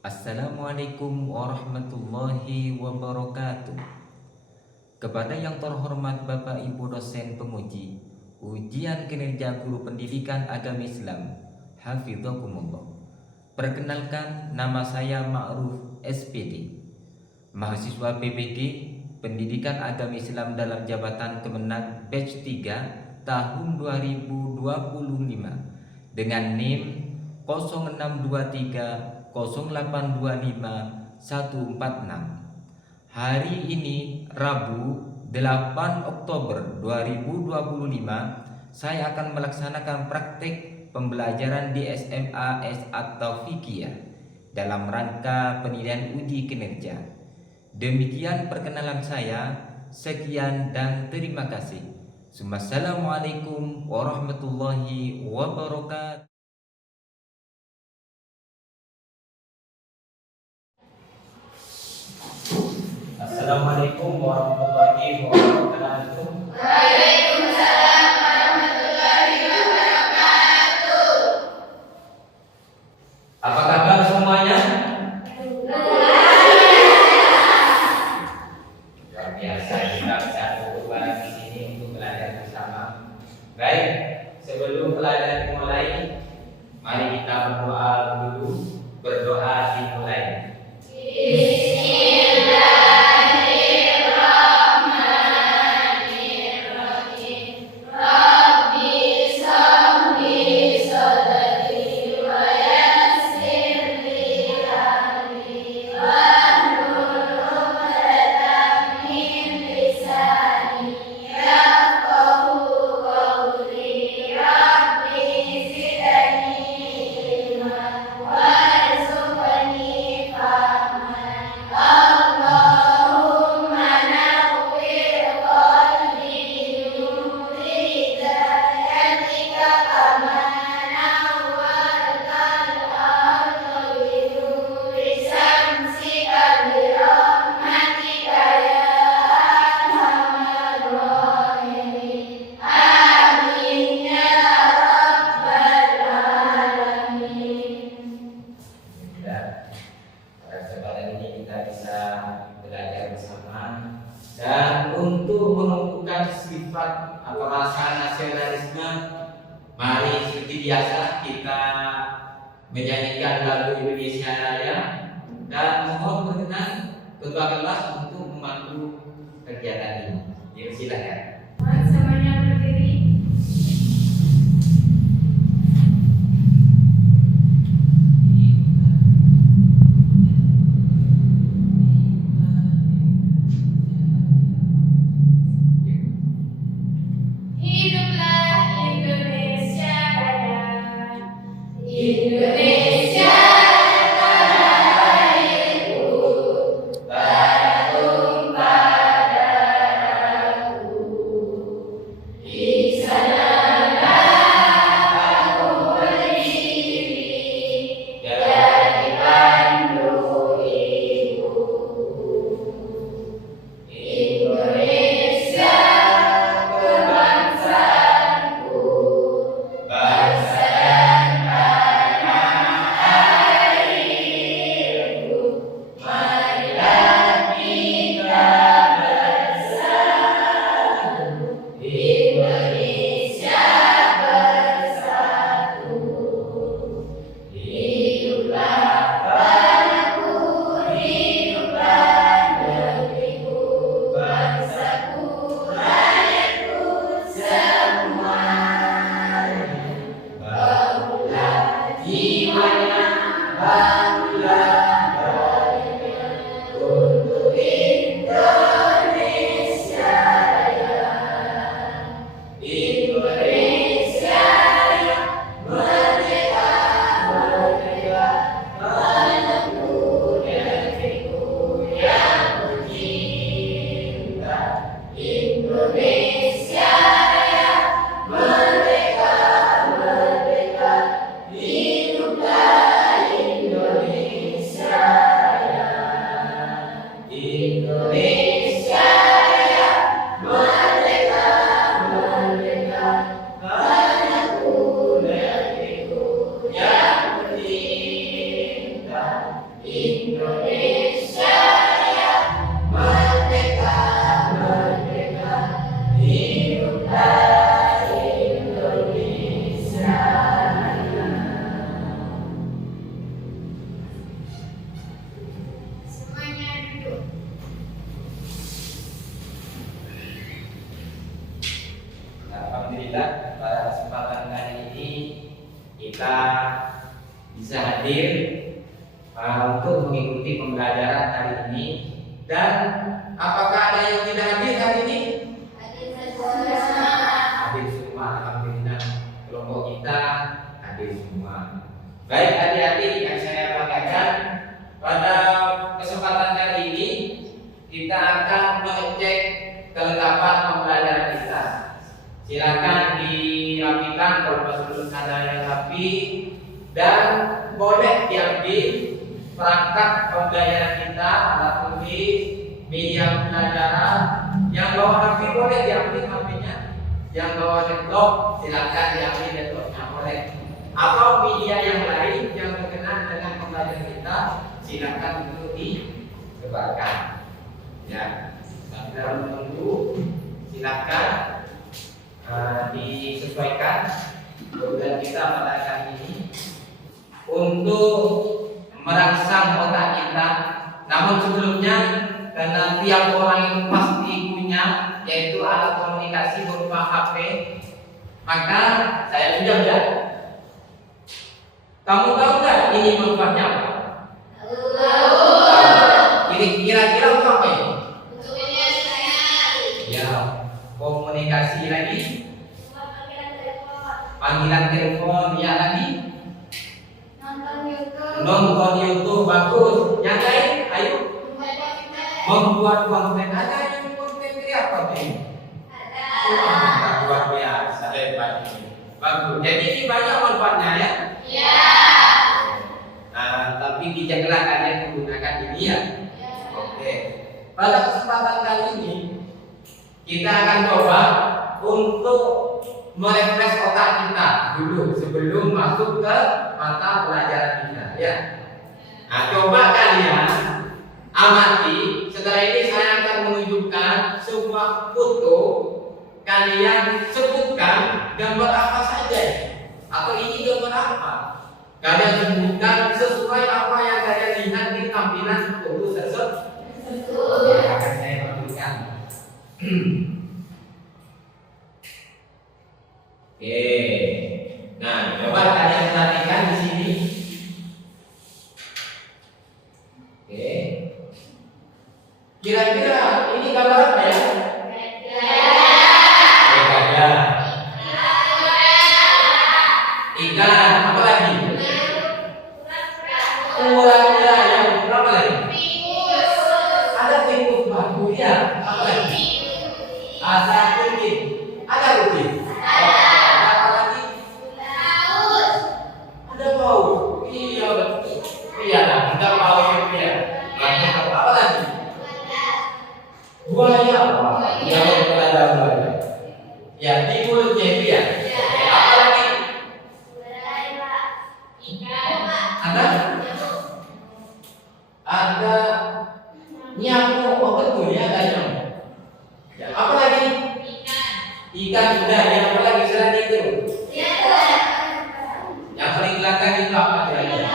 Assalamualaikum warahmatullahi wabarakatuh. Kepada yang terhormat Bapak Ibu dosen penguji ujian kinerja guru pendidikan agama Islam, Hafizakumullah. Perkenalkan, nama saya Ma'ruf SPD, mahasiswa PPD Pendidikan Agama Islam dalam Jabatan Kemenang Batch 3 tahun 2025 dengan NIM 0623 0825 146. Hari ini Rabu 8 Oktober 2025 saya akan melaksanakan praktik pembelajaran di SMA At-Taufiqiyah dalam rangka penilaian uji kinerja. Demikian perkenalan saya. Sekian dan terima kasih. Assalamualaikum warahmatullahi wabarakatuh. Assalamualaikum warahmatullahi wabarakatuh. Waalaikumsalam warahmatullahi wabarakatuh. Apa kabar semuanya? Luar biasa, kita bisa duduk bareng di sini untuk belajar bersama. Baik, sebelum pelajaran dimulai, mari kita berdoa dulu. Berdoa dimulai. Dan untuk menumbuhkan sifat atau rasa nasionalisme, mari seperti biasa kita menyanyikan lagu Indonesia Raya dan mohon berkenan ketua kelas untuk memandu kegiatan ini. Ya, silakan. Semuanya berdiri. Hiduplah Indonesia Raya. Indonesia tanah airku, bertumpah darahku. Indonesia Raya, merdeka, merdeka, hiduplah Indonesia Raya. Semuanya duduk. Alhamdulillah pada kesempatan kali ini kita bisa hadir untuk mengikuti pembelajaran hari ini. Dan apakah ada yang tidak hadir hari ini? Hadir semua, alhamdulillah. Kelompok kita hadir semua. Baik adik-adik yang saya banggakan, pada kesempatan kali ini kita akan mengecek kelengkapan pembelajaran kita. Silakan dirapikan kalau belum ada yang rapi, dan boleh diambil perangkat pembelajaran kita, alat tulis, media pembelajaran. Yang bawa HP boleh diambil HP-nya, yang bawa laptop silakan diambil laptopnya boleh. Atau media yang lain yang berkenaan dengan pembelajaran kita silakan untuk disebarkan. Ya, kita menunggu, silakan disesuaikan program kita pada kali ini untuk merangsang otak kita. Namun sebelumnya, karena tiap orang itu pasti punya, yaitu alat komunikasi berupa HP, maka saya pinjam ya. Kamu tahu nggak ini manfaatnya apa? Kira-kira untuk apa ini? Ya, komunikasi lagi, panggilan telepon, ya lagi, nonton YouTube bagus. Yang lain, ayo, membuat konten. Ada yang konten apa nih? Luar biasa, hebat ini. Bagus. Jadi ini banyak manfaatnya ya. Nah, tapi bijaklah kalian menggunakan ini ya. Oke. Pada kesempatan kali ini kita akan coba untuk merefresh otak kita dulu sebelum masuk ke mata pelajaran kita ya. Nah, coba kalian amati. Setelah ini saya akan menunjukkan sebuah foto. Kalian sebutkan gambar apa saja, atau ini gambar apa. Kalian sebutkan sesuai apa yang kalian lihat di tampilan foto tersebut. Akan saya tunjukkan. Oke. Nah, coba kalian perhatikan di sini. Oke. Kira-kira ini gambar apa ya? Gajah. Ikan. Apa lagi? Kura-kura. Yang berapa lagi? Ada tikus batu ya. Apa lagi? Ada kucing. Ada kucing. Apa lagi? Ada paus. Iya betul. Iya, ada paus ya. Apa lagi? Buaya. Ya, ada buaya. Ya, di mulutnya itu ya. Apa lagi? Ada nyamuk. Oh betul ya, ada nyamuk. Ya, apa lagi? Ikan sudah. Yang apa lagi selain itu? Yang paling belakang itu apa kira-kira?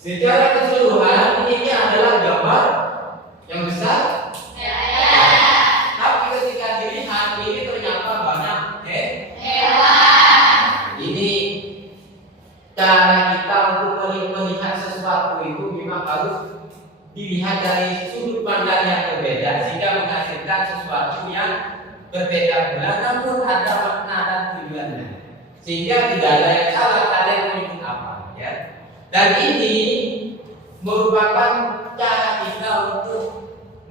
Secara keseluruhan ini adalah gambar yang besar. Tapi ketika dilihat ini ternyata banyak ini cara kita untuk melihat sesuatu itu memang harus dilihat dari sudut pandang yang berbeda sehingga menghasilkan sesuatu yang berbeda pula, namun ada makna dan tujuannya, sehingga tidak ada yang salah kalian menyebut apa ya. Dan ini merupakan cara kita untuk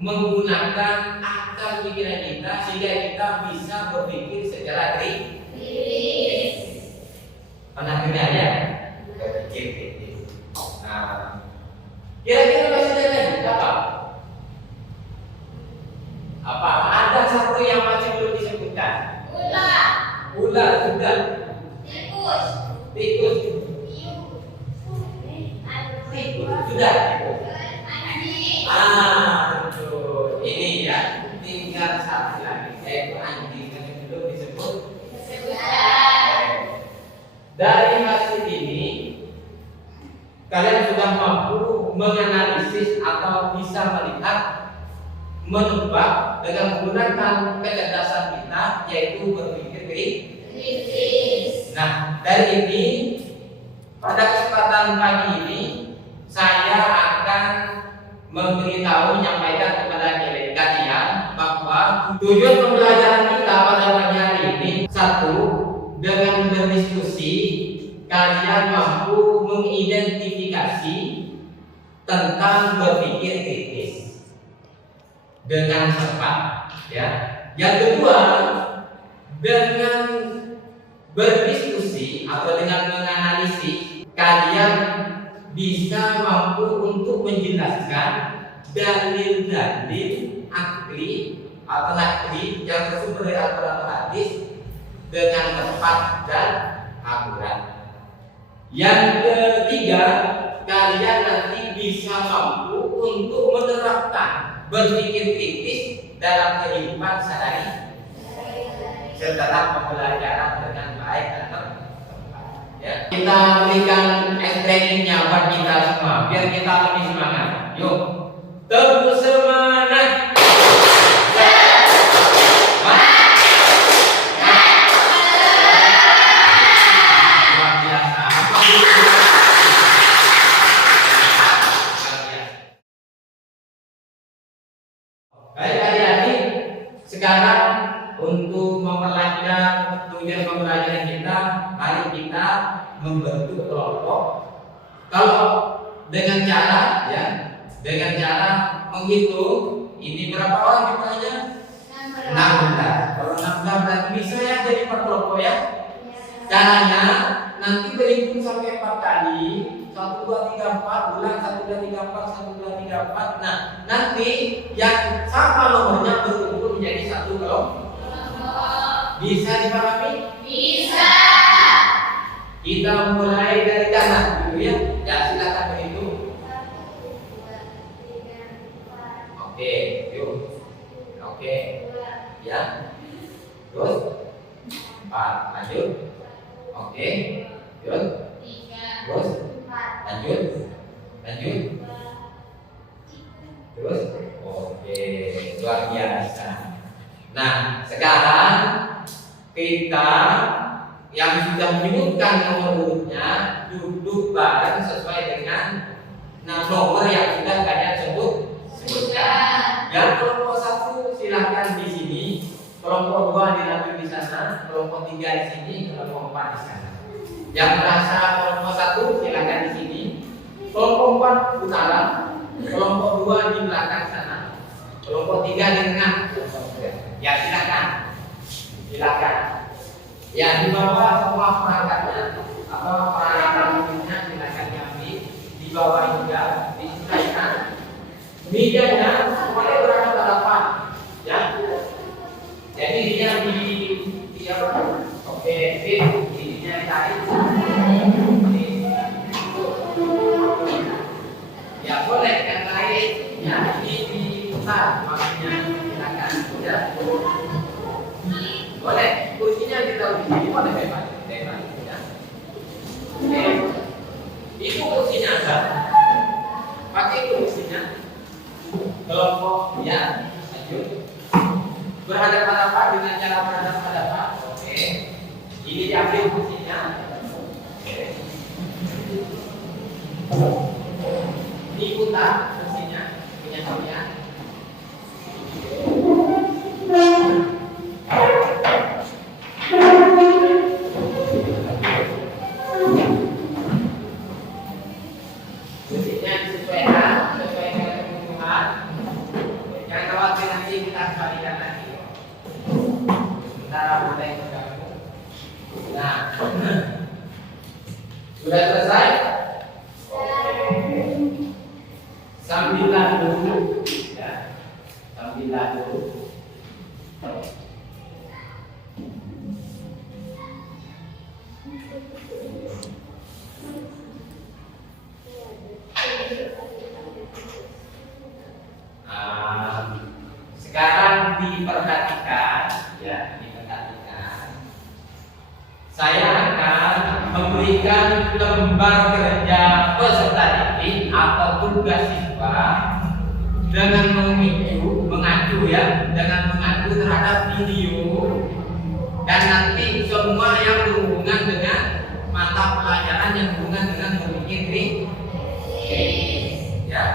menggunakan akal pikiran kita sehingga kita bisa berpikir secara kritis. Pernah dengar ya? Berpikir kritis. Nah, kira-kira masih ada lagi apa? Apa? Ada satu yang masih belum disebutkan. Ular sudah. Tikus. Sudah. Betul. Ini ya, tinggal satu lagi. Anjing yang belum disebut. Dari hasil ini, kalian sudah mampu menganalisis atau bisa melihat, menebak dengan menggunakan kecerdasan kita, yaitu berpikir kritis. Nah, dari ini pada kesempatan pagi ini saya akan menyampaikan kepada kalian bahwa tujuan pembelajaran kita pada pagi hari ini, satu, dengan berdiskusi kalian mampu mengidentifikasi tentang berpikir kritis dengan tepat, ya. Yang kedua, dengan berdiskusi atau dengan menganalisis, kalian bisa mampu untuk menjelaskan dalil-dalil akli atau nakli yang bersumber dari Al-Quran atau hadis dengan tepat dan akurat. Yang ketiga, kalian nanti bisa mampu untuk menerapkan berpikir kritis dalam kehidupan sehari setelah pembelajaran dengan baik dan tepat. Ya. Kita berikan trainingnya buat kita semua biar kita lebih semangat. Yuk, terus semangat. Luar biasa. Baik adik-adik, sekarang untuk mempelajari tujuan pembelajaran kita, mari kita membentuk kelompok. Kalau dengan cara menghitung, ini berapa orang jumlahnya? 16. Kalau 16 berarti bisa ya jadi per kelompok ya. Caranya nanti berhitung sampai 4 kali. 1, 2, 3, 4, ulang 1, 2, 3, 4, 1, 2, 3, 4. Nah, nanti yang sama nomornya berkumpul menjadi satu kelompok. Bisa dipahami? Bisa. Kita mulai dari kanan dulu ya. Ya, silakan berhitung. 1, 2, 3, 4. Oke, yuk. Oke. Ya. Terus 4, lanjut. Oke. Yuk. 3, Terus 4. lanjut. Terus. Oke, luar biasa. Nah, sekarang kita yang sudah menyebutkan nomor urutnya duduk bareng sesuai dengan nomor yang sudah kalian sebutkan. Yang kelompok 1 silahkan di sini, kelompok 2 dilanjut di sana, kelompok 3 di sini, kelompok 4 di sana. Yang merasa kelompok 1 silahkan di sini, kelompok 4 utara, kelompok 2 di belakang sana, kelompok 3 di tengah. Ya silakan. Ya, di bawah semua perangkatnya atau peralatan-peralatannya silakan diambil. Di bawah juga disesuaikan. Mejanya semuanya berangkat 8. Ya. Jadi dia di apa? Oke, ininya ditarik. Ya boleh yang lain. Ya, ini diputar maksudnya silakan. Ya. Boleh, kursinya ditaruh di sini, boleh bebas, ya. Oke, itu kursinya kan? Pakai kursinya. Kelompok, ya, lanjut. Berhadapan-hadapan dengan cara berhadapan-hadapan. Oke, ini diambil kursinya. Diputar kursinya, punya kalian. Musiknya disesuaikan sesuai dengan kebutuhan. Jangan khawatir nanti kita kembalikan lagi. Sementara mulai bergabung. Nah, sudah selesai? Sambillah dulu, ya. Sambillah dulu. Thank you. diperhatikan, ya, diperhatikan. Saya akan memberikan lembar kerja peserta didik atau tugas siswa dengan mengacu terhadap video, dan nanti semua yang berhubungan dengan mata pelajaran yang berhubungan dengan berpikir kritis, ya.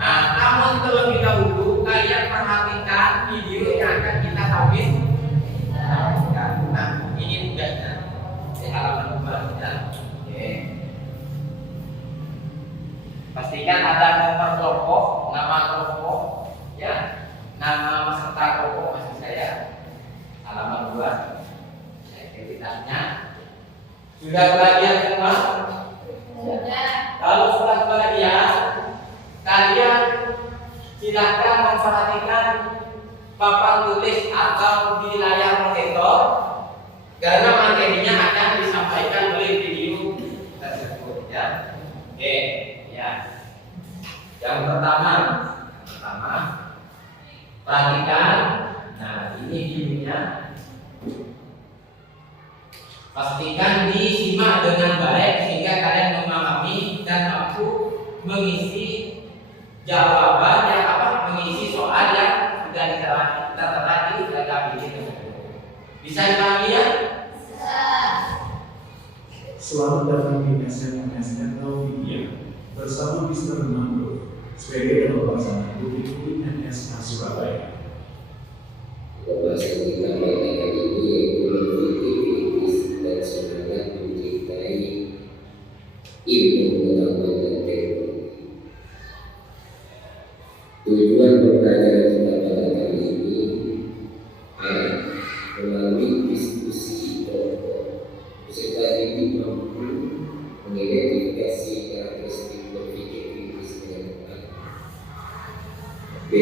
Nah, namun terlebih dahulu kalian perhatikan video yang akan kita tampil. Nah, ini tugasnya di halaman 2 ya. Oke. Pastikan ada nomor kelompok, nama kelompok, ya, nama peserta kelompok maksud saya. Halaman 2. Aktivitasnya sudah bagian semua? Sudah. Kalau sudah bagian, kalian silakan memperhatikan papan tulis atau di layar monitor, karena materinya akan disampaikan oleh video tersebut, ya. Oke, ya. Yang pertama, perhatikan. Nah, ini videonya. Pastikan disimak dengan baik sehingga kalian memahami dan mampu mengisi jawaban yang mengisi soal yang sudah tertera di layar video tersebut. Bisa dipahami ya? Selamat datang di SNMSN Media bersama Mr. Nando sebagai Ketua Pelaksana Bukit NSA Surabaya. Pembahasan kita pada kali ini yaitu berpikir kritis dan semangat mencintai ilmu pengetahuan dan teknologi. Tujuan pembelajaran kita pada kali ini adalah melalui diskusi kelompok peserta didik mampu mengidentifikasi karakteristik berpikir kritis dengan tepat. B.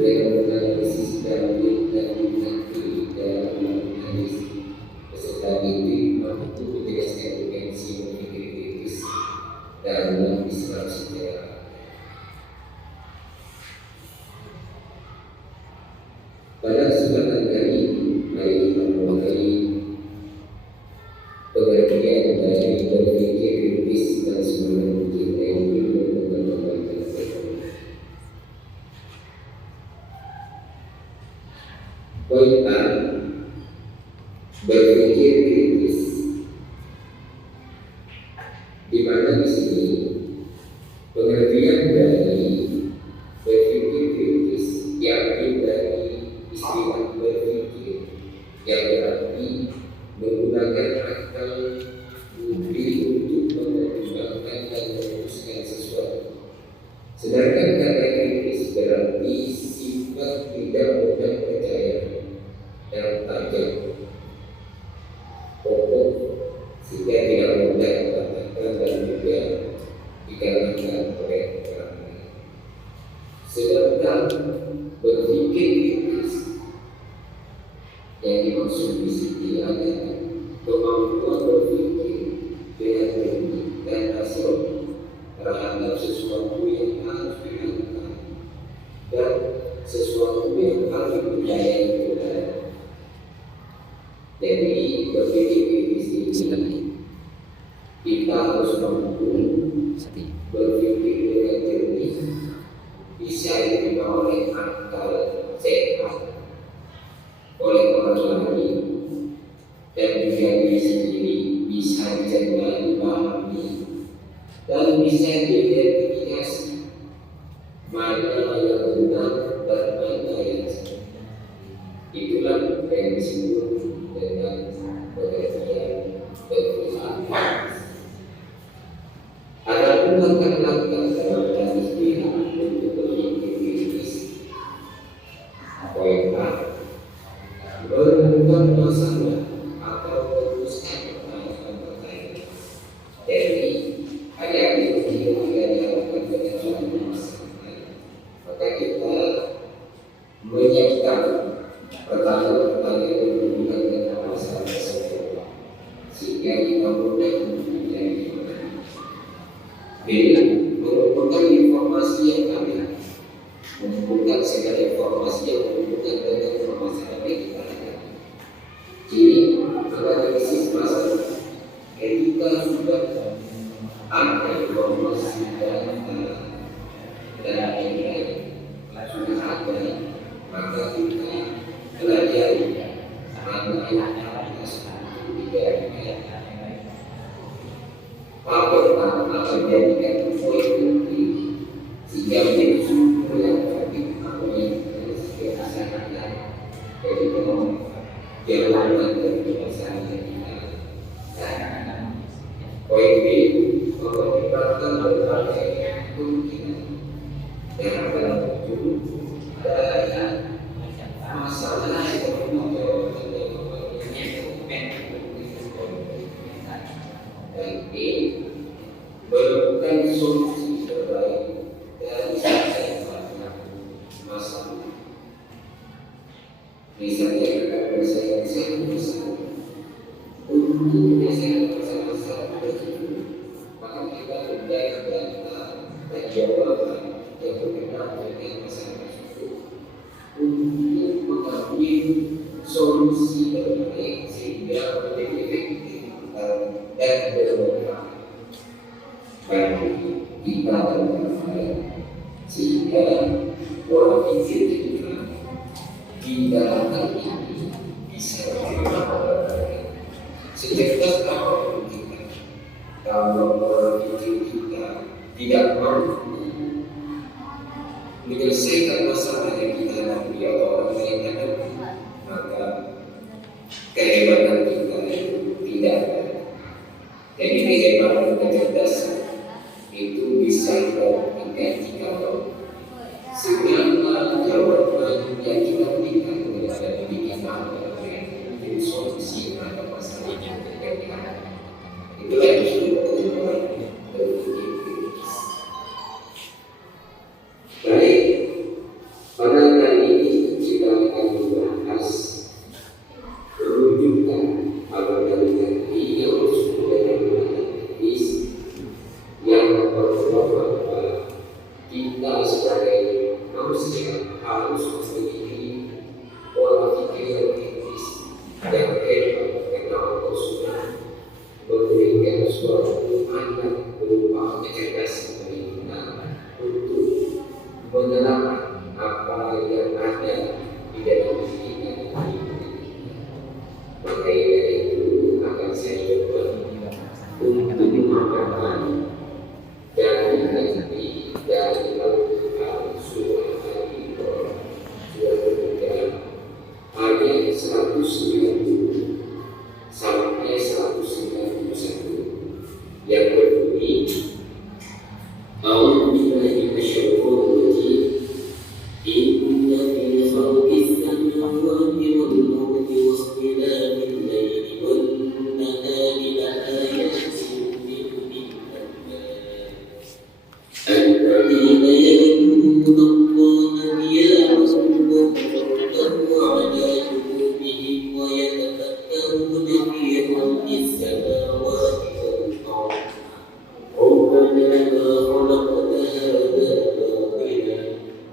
Dengan menganalisis dan nanti dalam menganalisis peserta didik mampu menjelaskan dimensi berpikir kritis dalam disrupsi dalam. Pada kesempatan kali ini, mari kita mulai pengertian dari berpikir kritis dan semangat mencintai ilmu pengetahuan dan teknologi. Poin A, berpikir kritis. Di mana di sini pengertian dari berpikir kritis yakni dari istilah berpikir yang berarti menggunakan akal budi untuk mempertimbangkan dan memutuskan sesuatu. Sedangkan kata kritis berarti sifat tidak mudah percaya dan tajam, pokok, sehingga tidak mudah dikatakan dan juga dikalahkan oleh orang lain. Sedangkan berpikir kritis yang dimaksud di sini adalah kemampuan berpikir dengan jernih dan rasional terhadap sesuatu yang harus dilakukan dan sesuatu yang harus dipercayai kepada. Jadi berpikir kritis ini kita harus mampu berpikir dengan jernih, bisa diterima oleh akal sehat oleh orang lain, dan juga diri sendiri bisa dicerna dipahami dan bisa diidentifikasi mana yang benar dan mana yang salah. Itulah yang disebut dengan pengertian berpikir. Adapun langkah-langkah dalam istilah untuk berpikir kritis, poin A, merenungkan masalah atau memutuskan pertanyaan. Jadi adik-adik jika dilakukan dengan suatu masalah, maka kita menyiapkan pertanyaan-pertanyaan yang berhubungan dengan masalah tersebut sehingga kita mudah menjadi. B. Mengumpulkan informasi yang kami mengumpulkan segala informasi yang berhubungan dengan kemungkinan yang akan muncul adanya masalah tapi menemukan solusi terbaik dari segala masalah. Misalnya akan berselesai masalah untuk menyelesaikan masalah tersebut, maka kita menjaga dan jawaban yang berkenaan dengan masalah tersebut untuk mengambil solusi terbaik sehingga menjadi efektif dan bermanfaat bagi kita dan bermanfaat sehingga pola pikir kita di dalam hal ini bisa bermanfaat. Secerdas apapun kita, kalau pola pikir kita tidak mampu menyelesaikan masalah yang kita hadapi atau orang lain hadapi, maka kehebatan kita itu tidak ada. Jadi kehebatan kecerdasan itu bisa dibuktikan jikalau segala jawaban yang kita berikan kepada diri kita menjadi solusi terhadap masalah yang terjadi. Itulah yang disebut dengan berpikir kritis. Baik, pada kali ini kita akan membahas rujukan apabila ini sudah kritis yang membawa kita sebagai manusia harus memiliki pola pikir yang kritis dan hebat karena Allah sudah memberikan suatu anak berupa kecerdasan bagi kita untuk menerapkan apa yang ada di dalam diri kita. Maka dari itu akan saya coba untuk memaparkan dari hati dari Al-Quran surah Al-Imran surah ayat 190 sampai 191 yang berbunyi A'udzu billahi minasyaitonir rajim. Inna fi khalqis samawati wal ardi wakhtilafil laili wan nahari laayatin lil-mu'minin alladhina yadhkuruna Allaha qiyaman wa qu'udan wa 'ala junubihim wa yatafakkaruna fi khalqis samawati wal ardi ربنا ما خلقت هذا باطلا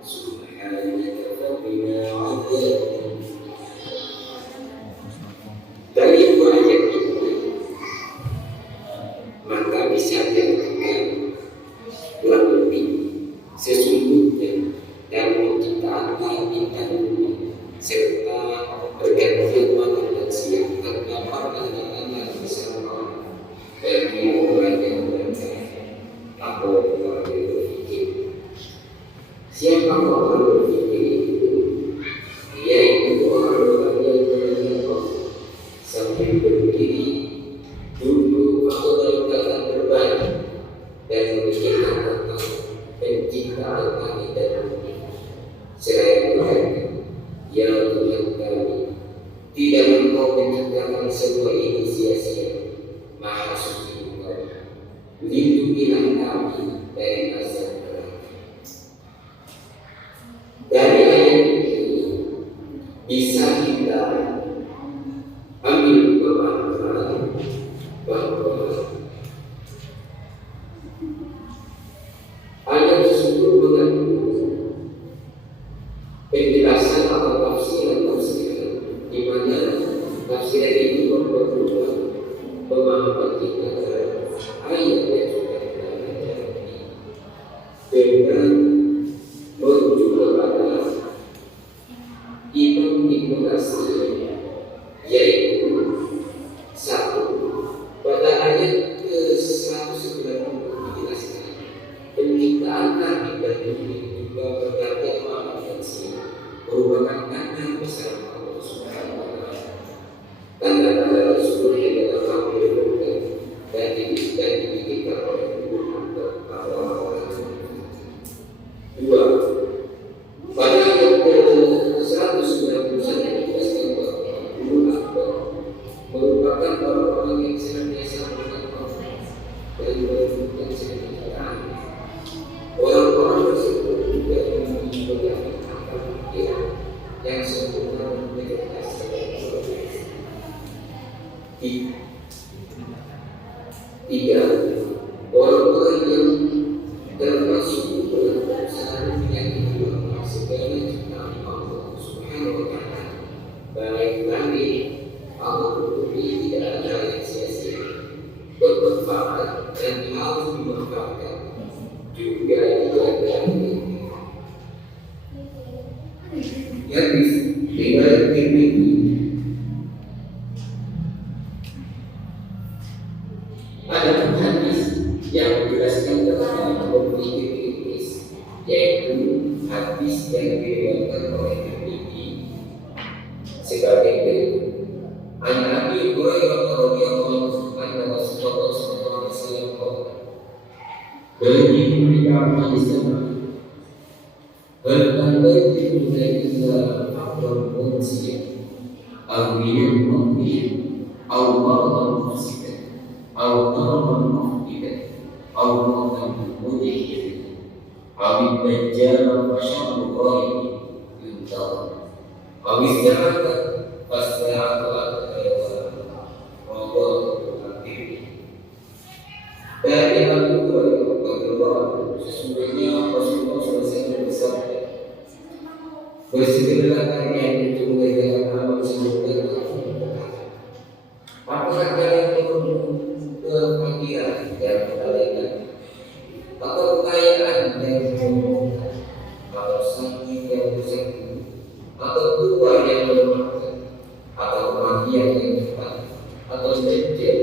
سبحانك فقنا عذاب dari dua ayat ini maka bisa dikatakan kurang lebih sesungguhnya dalam penciptaan langit dan bumi serta pergantian malam dan siang terdapat tanda-tanda bersama bagi orang yang beriman atau orang yang berfikir. Siapa orang berfikir itu? Yaitu orang yang beriman sambil berdiri, duduk atau dalam keadaan berbalik dan memikirkan tentang penciptaan langit dan bumi. Selain mereka, ya Tuhan kami, tidak Engkau menciptakan semua ini sia-sia. Maha suci Engkau, lindungilah kami dari azab neraka. Dari ayat ini bisa kita ambil pemahaman bahwa ayat tersebut mengandung penjelasan atau tafsiran di mana tafsiran ini memperluas pemahaman kita terhadap ayat yang sudah kita pelajari dengan merujuk kepada Imam Ibnu Katsir, yaitu satu pada ayat ke-190 dijelaskan penciptaan langit dan bumi juga pergantian malam dan siang merupakan tanda besar Allah Subhanahu wa Ta'ala. Tanda-tanda tersebut adalah kami lakukan dan dibikinkan oleh Tuhan Allah. yang sempurna dan berkelas. Tiga, orang-orang yang termasuk dalam perusahaan yang dijual segala ciptaan Allah Subhanahu wa Ta'ala, baik kami atau bumi tidak ada yang sia-sia, bermanfaat dan harus dimanfaatkan juga digadai. Hadis riwayat Tirmidzi. Ada hadis yang menjelaskan tentang berpikir kritis, yaitu hadis yang diriwayatkan oleh Tirmidzi sebagai berikut. An Abi Hurairah radhiyallahu anhu Rasulullah sallallahu alaihi wasallam berkata, hadis sama. Berkata illa afdal munsiyah awiyah mu'min aw mardan mufsidah aw mardan muhdidah aw mardan mudhidah aw dajjal wa syarru ghaib yuntawar aw ista'ata fasra'atu dari Abu Hurairah sesungguhnya Rasulullah SAW bersabda, bersegeralah kalian untuk mengerjakan amal sebelum apakah kalian perlu kefakiran dan kebaikan, atau kekayaan yang menguntungkan, atau sakit yang bersakit, atau tua yang melemahkan, atau kematian yang cepat, atau dajjal,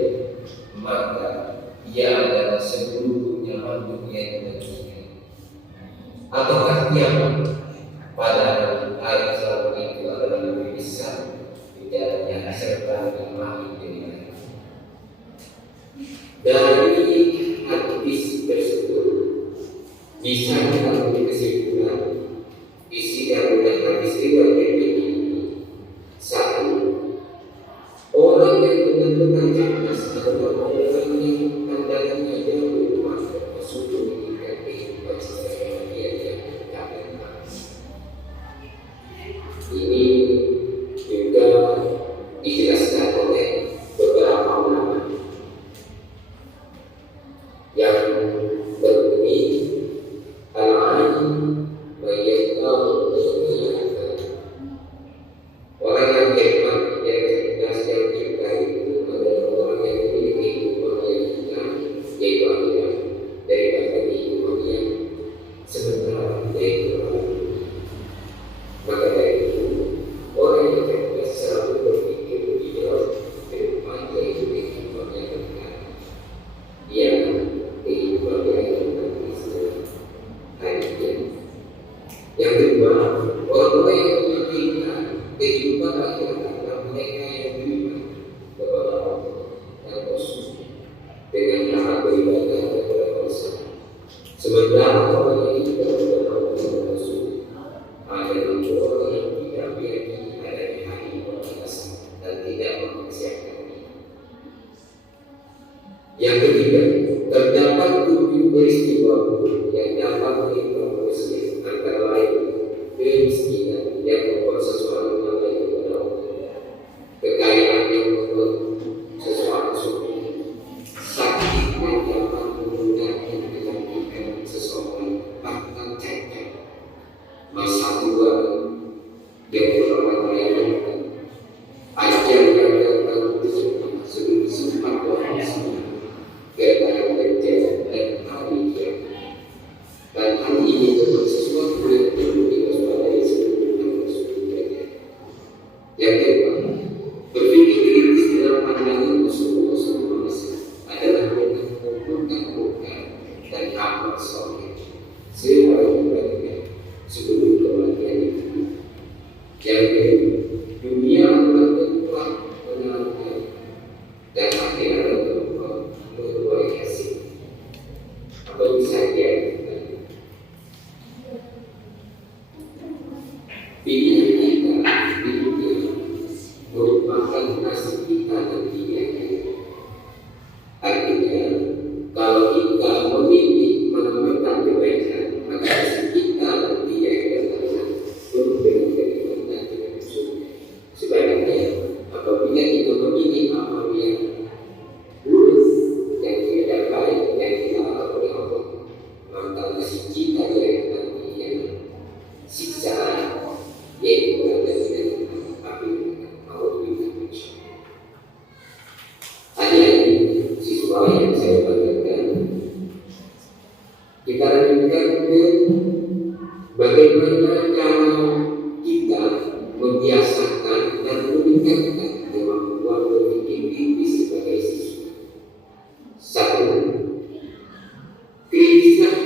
maka ia adalah seluruhnya makhluk yang demikian. Ataukah kiamat, padahal hari selalu itu adalah lebih besar tidaknya serta makhluk yang lain. Dari hadis tersebut bisa kita kesimpulan isi dari hadis riwayat ini. Satu, orang yang menentukan cerdas adalah orang yang pandangannya jauh masuk meningkat kehidupan secara yang akan. Ini juga dijelaskan oleh beberapa ulama yang berbunyi al-alim mayyatau orang yang hebat, yang cerdas, yang cerdas itu adalah orang yang memiliki kehidupan yang yaitu akhirat daripada kehidupan yang sementara yaitu maka dari itu orang yang cerdas selalu berpikir di dalam kehidupan yaitu kehidupan yang benar, yang kehidupan yang benar hanya. Yang kedua, orang-orang yang memikirkan kehidupan akhirat adalah mereka yang beriman kepada Allah dan Rasul dengan cara beribadah kepada Allah. Sementara orang yang tidak kepada Allah dan Rasul adalah orang yang tidak meyakini adanya hari pembalasan dan tidak memaksiatkannya. Yang ketiga, terdapat 7 peristiwa yang dapat menimpa manusia, antara lain kemiskinan yang membuat seseorang lalai kepada Allah, kekayaan yang membuat seseorang sombong, sakit yang dapat memudahkan menyakitkan seseorang bahkan cacat, masa tua yang orang lain, ajal yang datang sebelum sempat berhasil, kekayaan dajjal dan hari kiamat. Dan hal ini adalah sesuatu yang perlu diwaspadai sebelum masuk. Yang kedua, berpikir kritis dalam pandangan Rasulullah SAW adalah dengan mengumpulkan bukan dan amal soleh sebaik-baiknya sebelum kematian itu. Yang kedua, dunia adalah tempat menyenangkan dan akhirat adalah tempat menuai hasil. Atau bisa diartikan pilihan kita di dunia merupakan nasib kita nanti di akhirat. Artinya, kalau kita memilih menemukan kebaikan, maka kembalikan ke bagaimana cara kita membiasakan dan meningkatkan kemampuan berpikir kritis sebagai siswa. Satu, kritisan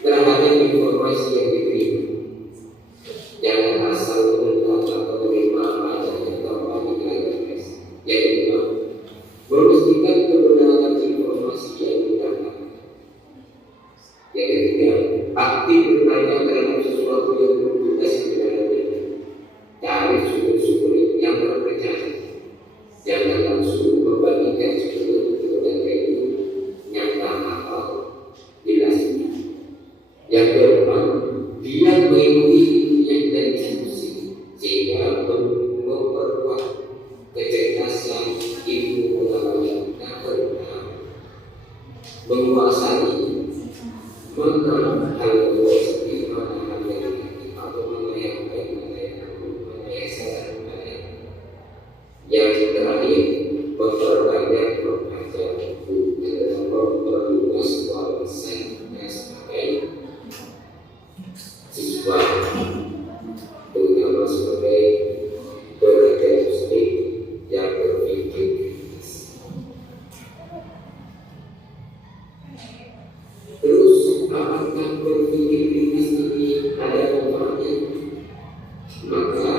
terhadap informasi yang diterima. Jangan asal menentang atau menerima apa adanya tanpa diklarifikasi. Yang kedua, memastikan kebenaran informasi yang didapat. Yang ketiga, aktif bertanya terhadap sesuatu yang kita sebenarnya. Cari sumber-sumber yang terpercaya. Jangan langsung membagikan sumber dan itu nyata atau jelas. Yang keempat, dia mengikuti ilmunya dan diskusi sehingga memperkuat kecerdasan ilmu pengetahuan dan pengetahuan. Menguasai mana hal positif, mana hal yang negatif, atau mana yang baik, mana yang buruk, mana yang salah, mana yang. Yang terakhir, memperbanyak membaca buku dan memperluas wawasan sebagai siswa, terutama sebagai pelajar muslim yang berpikir kritis. Terus apakah berpikir kritis ini ada manfaatnya? Maka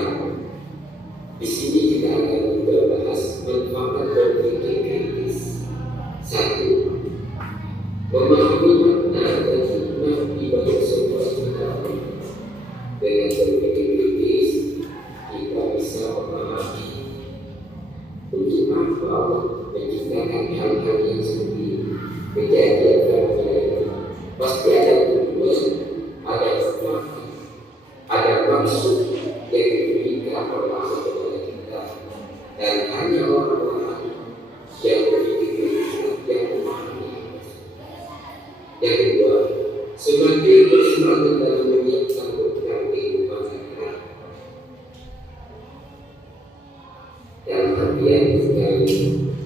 di sini kita akan membahas manfaat berpikir kritis. Satu, memahami makna dan hikmah di balik sebuah tindakan. Dengan berpikir kritis, kita bisa memahami untuk apa Allah menciptakan hal-hal yang seperti kejadian dan pasti ada tujuan, ada sesuatu, ada maksud yang diberikan oleh Allah kepada kita, dan hanya orang-orang yang berpikir kritis yang memahami. Yang kedua, semakin bersemangat dalam menyiapkan program kehidupan akhirat. Dalam artian sekali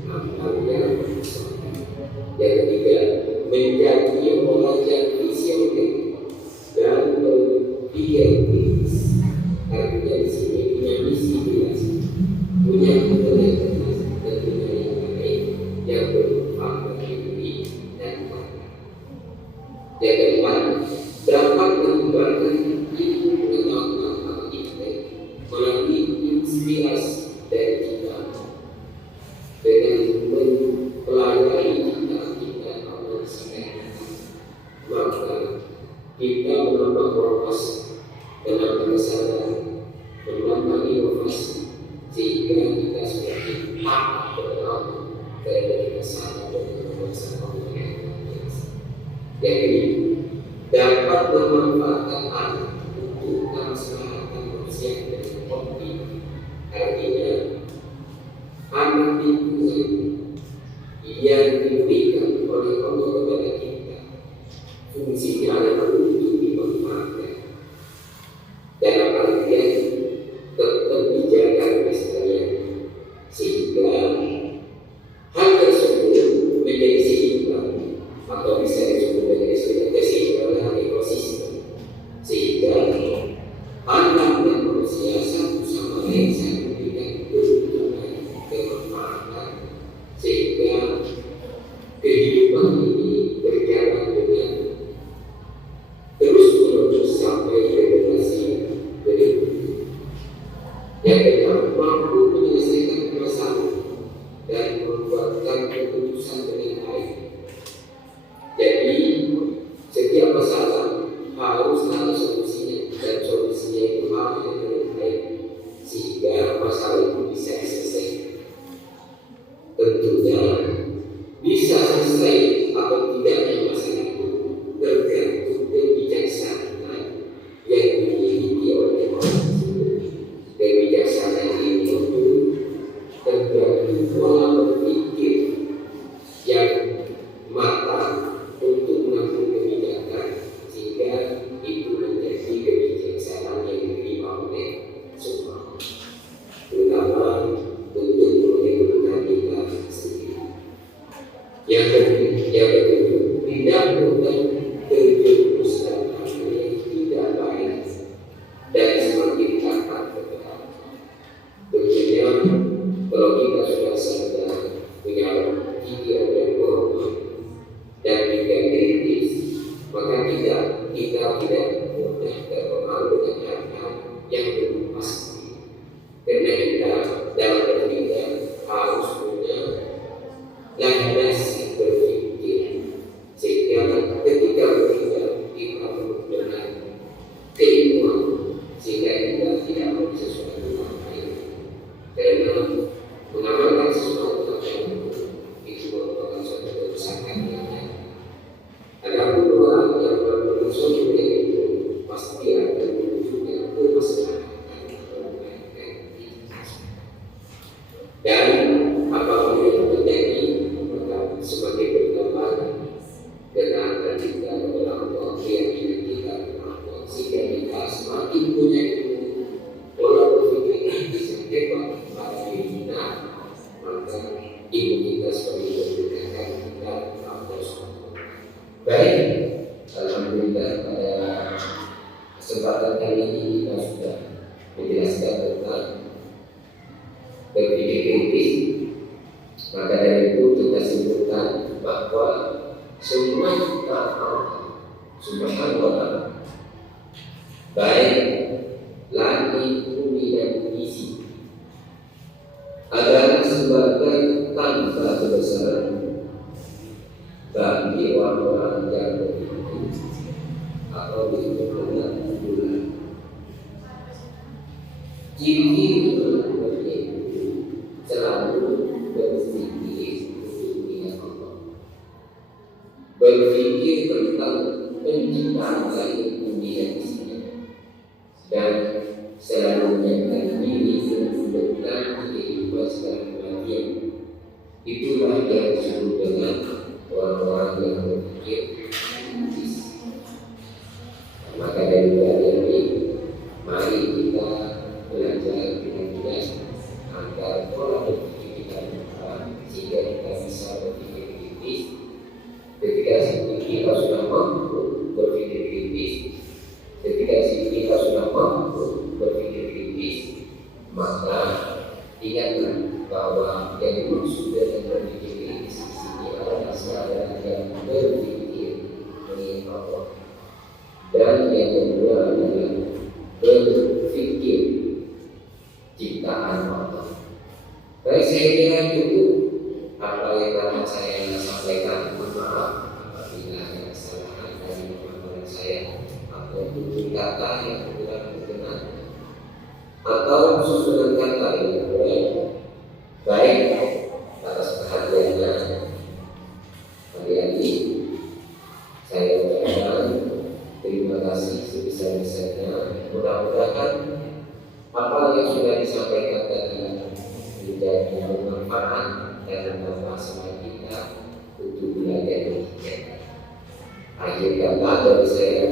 amal yang bersama. Yang ketiga, menjadi orang yang visioner dan berpikir kritis. Artinya di sini punya misi jelas, punya tujuan jelas, dan punya yang baik yang bermanfaat bagi diri dan orang. Yang keempat, dapat mengembangkan ilmu pengetahuan atau insight melalui inspirasi dari kita dengan mempelajari kita atau insight. Maka kita menambah wawasan, menambah kesadaran, menambah inovasi sehingga kita semakin paham berlaku karena kita sadar dengan kuasa Allah yang biasa. Yang ini dapat memanfaatkan anak untuk kemaslahatan manusia dengan optimal. Artinya anak itu yang diberikan oleh Allah kepada kita fungsinya adalah untuk dimanfaatkan dalam artian tetap dijaga kelestariannya sehingga hal tersebut menjadi seimbang atau bisa disebut dengan keseimbangan ekosistem sehingga anak dan manusia satu sama lain saling memberikan keuntungan, kemanfaatan sehingga kehidupan ini berjalan dengan terus menerus sampai generasi berikutnya. Yang kedua, mampu menyelesaikan masalah dan membuatkan keputusan dengan baik. Jadi setiap masalah harus ada solusinya dan solusinya itu harus dengan baik sehingga masalah itu bisa diselesaikan. Tentunya bisa selesai atau tidaknya masalah itu tergantung kebijaksanaan yang dimiliki oleh orang tersebut. Kebijaksanaan itu tergantung pola berpikir yang matang untuk mengambil kebijakan sehingga itu menjadi kita tidak mudah terpengaruh dengan hal yang belum pasti. Karena kita dalam berpikir harus punya landasan berpikir, sehingga ketika berpikir kita dengan keilmuan, sehingga kita tidak melakukan sesuatu yang lain. Karena mengamalkan sesuatu yang itu merupakan suatu kebesaran yang lain. Ada orang yang berusaha itu pasti akan menunjukkan kemaslahatan dan apapun yang terjadi maka sebagai perkembangan dengan kita melakukan keyakinan kita melakukan sehingga kita semakin punya pola berpikir bisa hebat pada diri kita, maka ilmu kita semakin berkembang kita harus. Baik, alhamdulillah pada kesempatan kali ini kita sudah menjelaskan tentang berpikir kritis. Maka dari itu kita simpulkan bahwa semua kita Subhanahu wa ta'ala, baik langit, bumi dan isi, adalah sebagai tanda kebesaran bagi orang-orang yang berpikir atau disebut dengan bulan. Ciri-ciri berpikir selalu berpikir untuk Allah, berpikir tentang penciptaan langit, bumi dan isinya, dan selalu menyiapkan diri untuk nanti dibebaskan kematian. Itulah yang disebut dengan orang-orang yang berpikir kritis. Maka dari ini, mari kita belajar dengan jelas agar pola berpikir kita berubah sehingga kita bisa berpikir kritis. Ketika kita sudah mampu berpikir kritis, ketika kita sudah mampu berpikir kritis, maka ingatlah bahwa yang dimaksud dengan berpikir kritis adalah yang berpikir mengingat Allah, dan yang kedua adalah berpikir ciptaan Allah. Baik, saya kira cukup apa yang dapat saya sampaikan. Mohon maaf apabila ada kesalahan dari pemaparan saya atau tutur kata yang kurang berkenan atau susunan kata yang kurang baik. Atas perhatiannya hari ini saya ucapkan terima kasih sebesar-besarnya. Mudah-mudahan apa yang sudah disampaikan tadi menjadi bermanfaat dan menambah semangat kita untuk belajar berpikir. Akhir kata dari saya,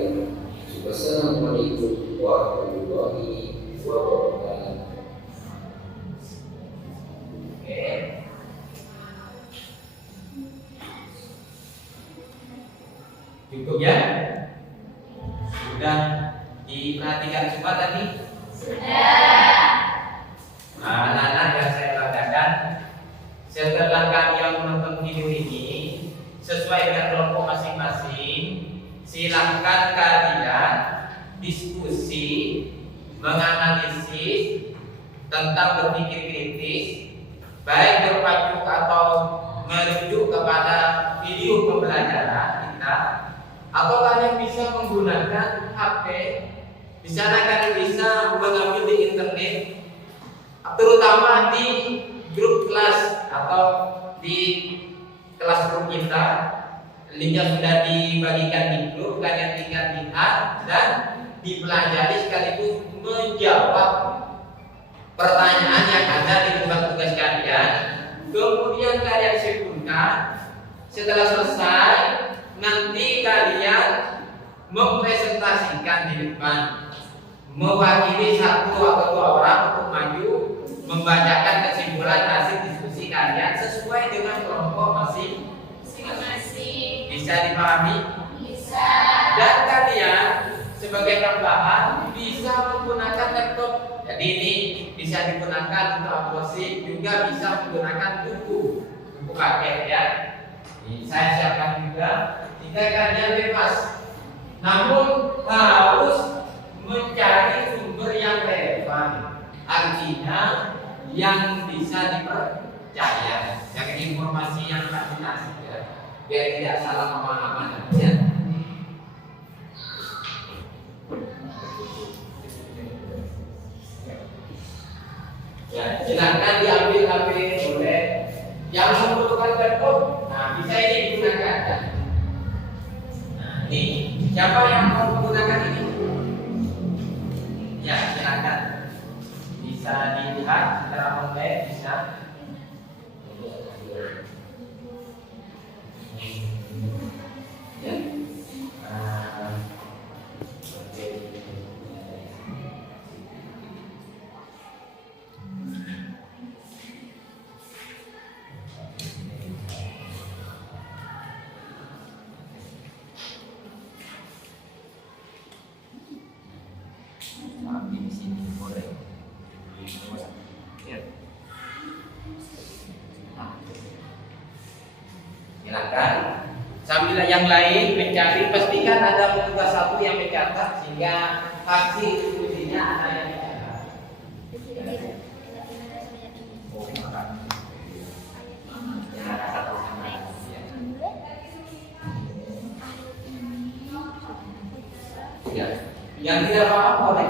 Wassalamualaikum warahmatullahi wabarakatuh. Cukup ya? Sudah diperhatikan semua tadi? Sudah. Nah, anak-anak yang saya banggakan, setelah kalian menonton video ini sesuai dengan kelompok masing-masing, silakan kalian diskusi, menganalisis tentang berpikir kritis, baik berpacu atau merujuk kepada video pembelajaran kita, atau kalian bisa menggunakan HP. Di sana kalian bisa mengambil di internet, terutama di grup kelas atau di kelas grup kita. Linknya sudah dibagikan di grup, kalian tinggal lihat dan dipelajari sekaligus menjawab pertanyaan yang ada di tugas-tugas kalian. Kemudian kalian simpulkan. Setelah selesai, nanti kalian mempresentasikan di depan, mewakili satu atau dua orang untuk maju membacakan kesimpulan hasil diskusi kalian sesuai dengan kelompok masing-masing. Bisa dipahami? Bisa. Dan kalian sebagai tambahan bisa menggunakan laptop. Jadi ini bisa digunakan untuk aposip, juga bisa menggunakan buku paket ya. Ini saya siapkan juga. Jika kalian bebas namun harus mencari sumber yang relevan, artinya yang bisa dipercaya, yang informasi yang vaksinasi ya, biar tidak salah pemahaman ya. Ya, silakan diambil HP boleh. Yang membutuhkan laptop, nah bisa ini digunakan. Nah, ini siapa yang mau menggunakan ini? Ya, silakan. Bisa dilihat secara online bisa. Ya. Oke. Di sini boleh. Ya. Nah. Silakan. Sambil yang lain mencari, pastikan ada petugas satu yang mencatat sehingga hasil diskusinya ada yang mencatat. Oh, makan. Ya, satu sama. Ya. Yang tidak paham boleh.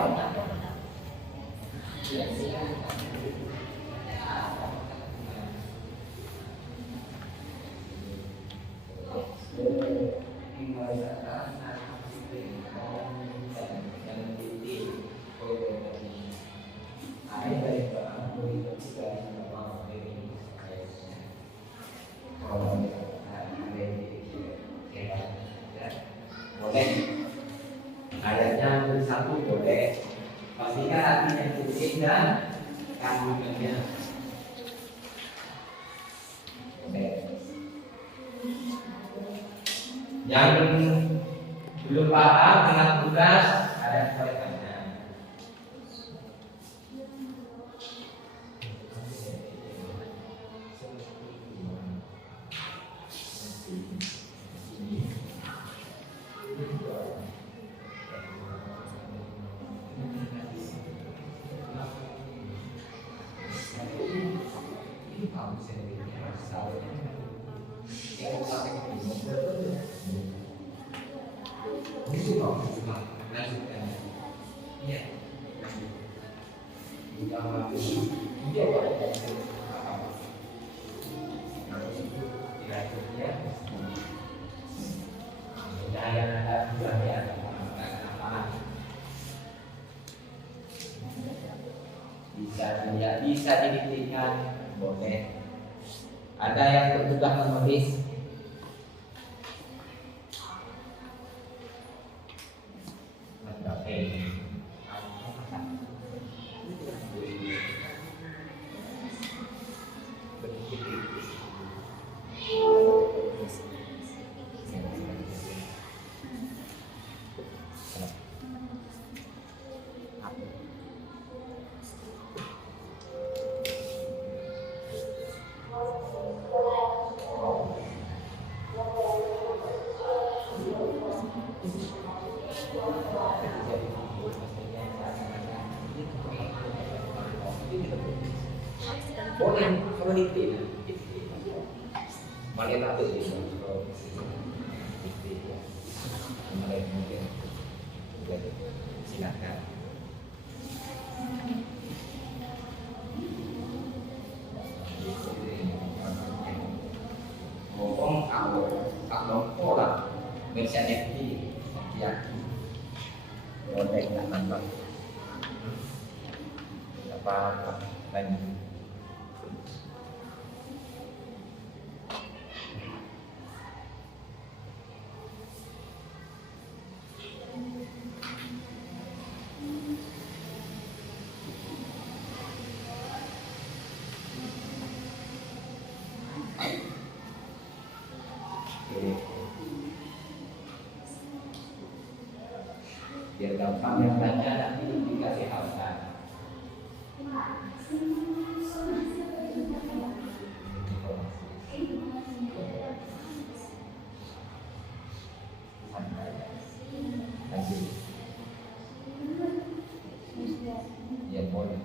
Boleh. Ayatnya satu boleh. Pastikan artinya kucing dan kandungannya. Boleh. Yang belum paham dengan tugas ada boleh tanya. Bisa didiktikan boleh. Ada yang bertugas menulis. Boleh, kalau dikti. Boleh tak tu? Silakan. Ngomong kalau orang bersenekti, ya, boleh tak nambah. Apa lagi? Biar gampang yang baca nanti dikasih hafal. lanjut. Ya boleh.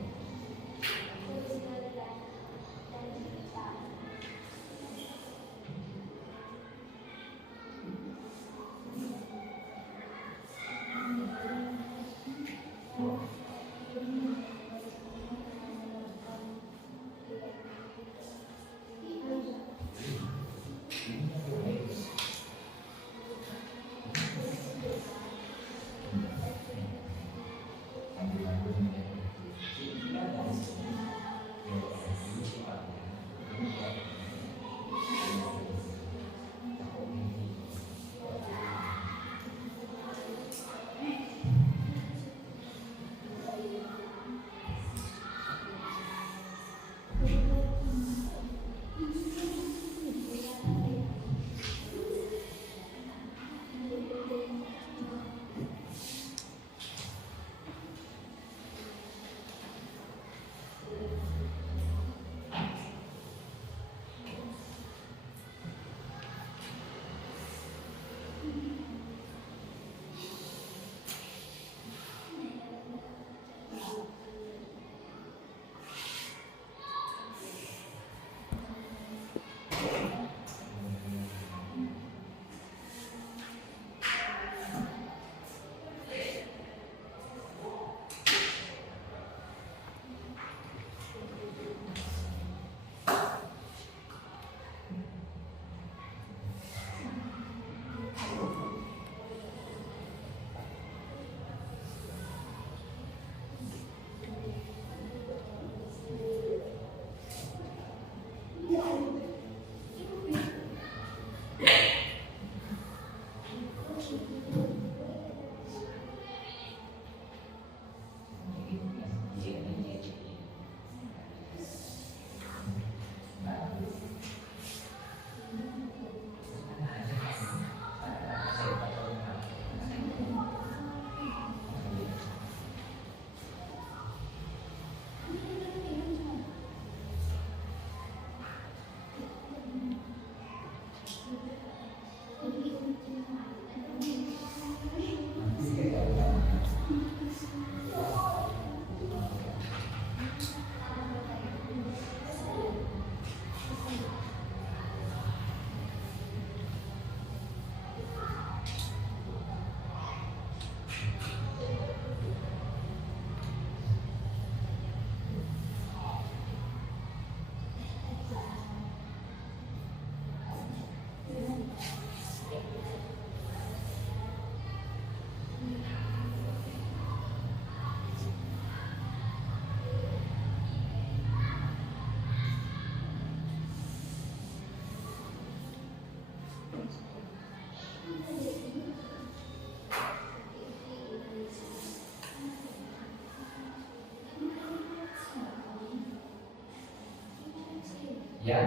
Ya,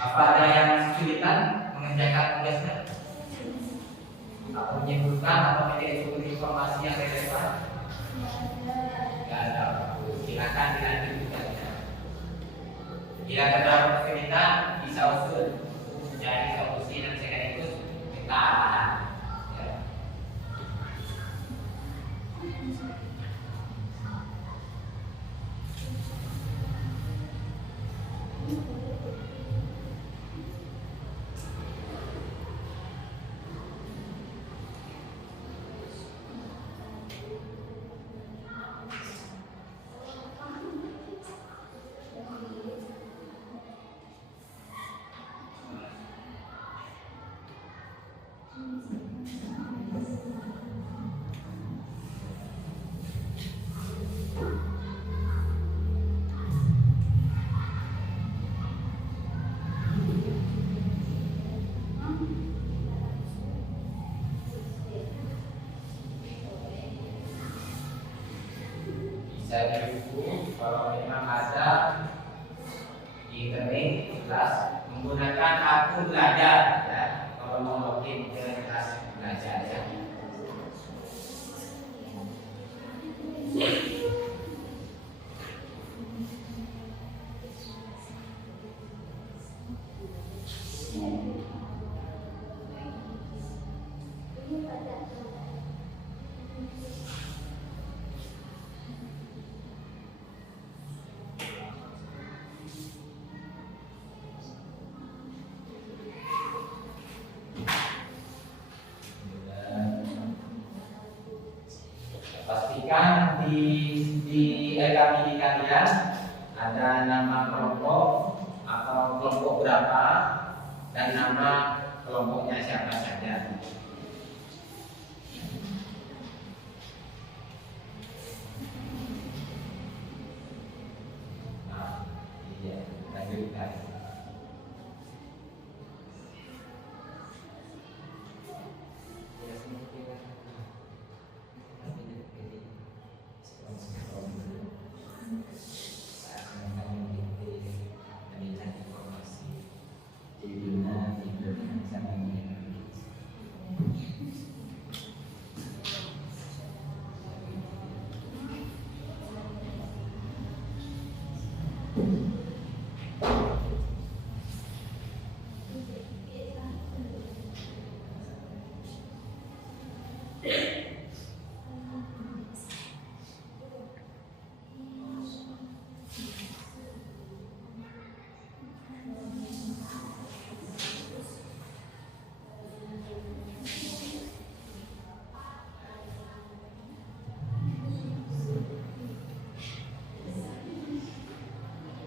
apa ada yang kesulitan mengerjakan tugasnya? Atau menyebutkan atau menjadi informasi yang relevan? Tidak ada. Silakan dilanjut tugasnya. Bila ada kesulitan bisa usul mencari solusi dan sekaligus minta arahan. Ya. Bisa dihubung kalau memang ada di internet kelas menggunakan akun belajar ya, kalau mau login ke kelas belajar ya. Pastikan di kami di kalian ada nama kelompok atau kelompok berapa dan nama kelompoknya siapa saja. Nah, iya, lanjutkan.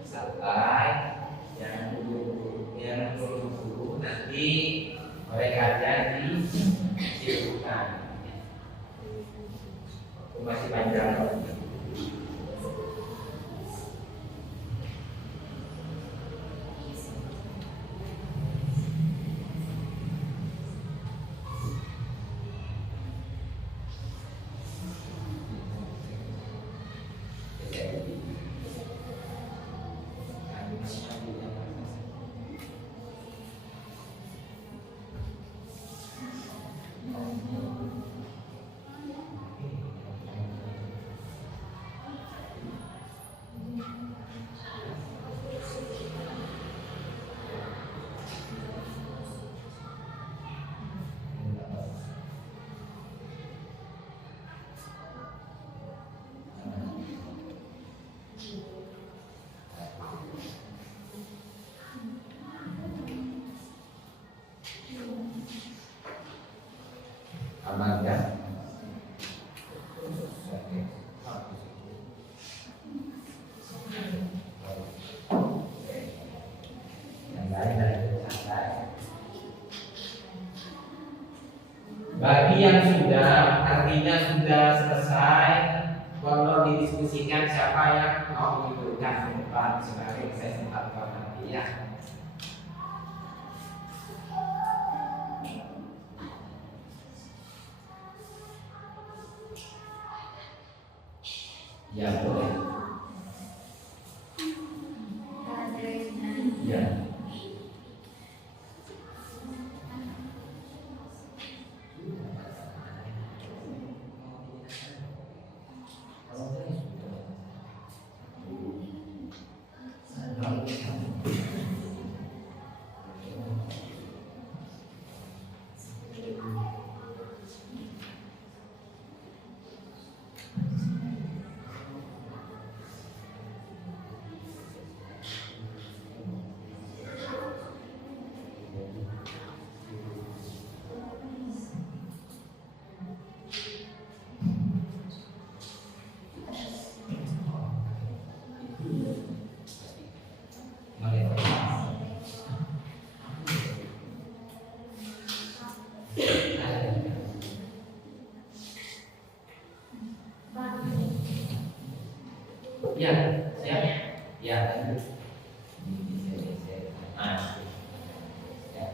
Santai, yang buru-buru nanti mereka jadi disibukkan. Aku masih panjang. Aman ya? Yang lain dari santai. Bagi yang sudah, artinya sudah selesai, kalau didiskusikan siapa yang mau mengikutkan ke depan sebagai saya sempat nanti ya. Ya boleh. Ya. Ya, siap. Ya. Ah. Ya.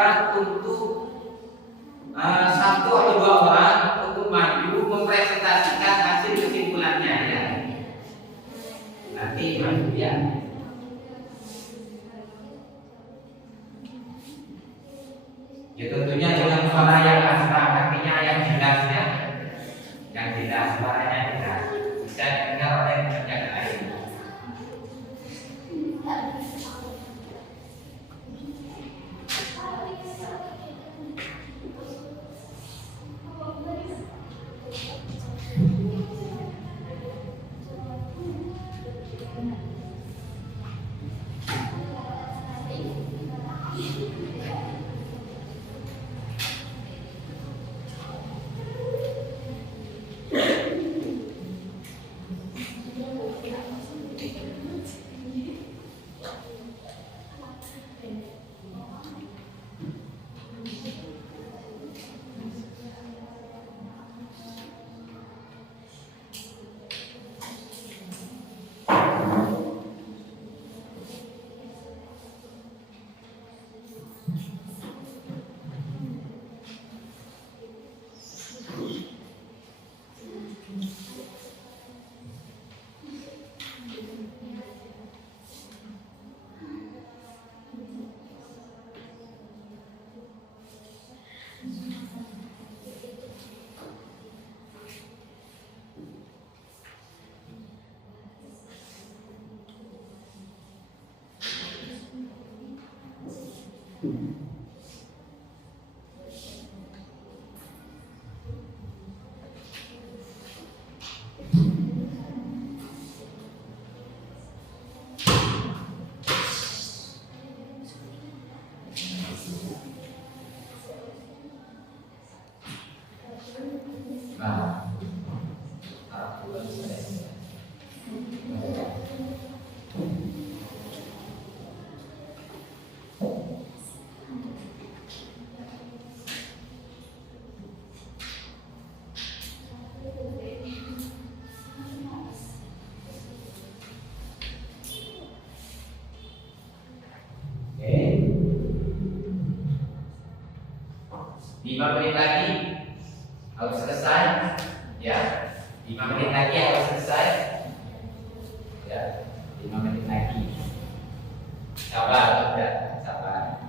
diberikan untuk satu atau dua orang untuk maju mempresentasikan hasil kesimpulannya ya. Nanti maju ya. Ya tentunya dengan suara yang asal, artinya yang jelasnya, yang jelas suaranya jelas, bisa didengar oleh yang lain. Lima menit lagi harus selesai ya. 5 menit lagi harus selesai ya. 5 menit lagi. Sabar, udah sabar.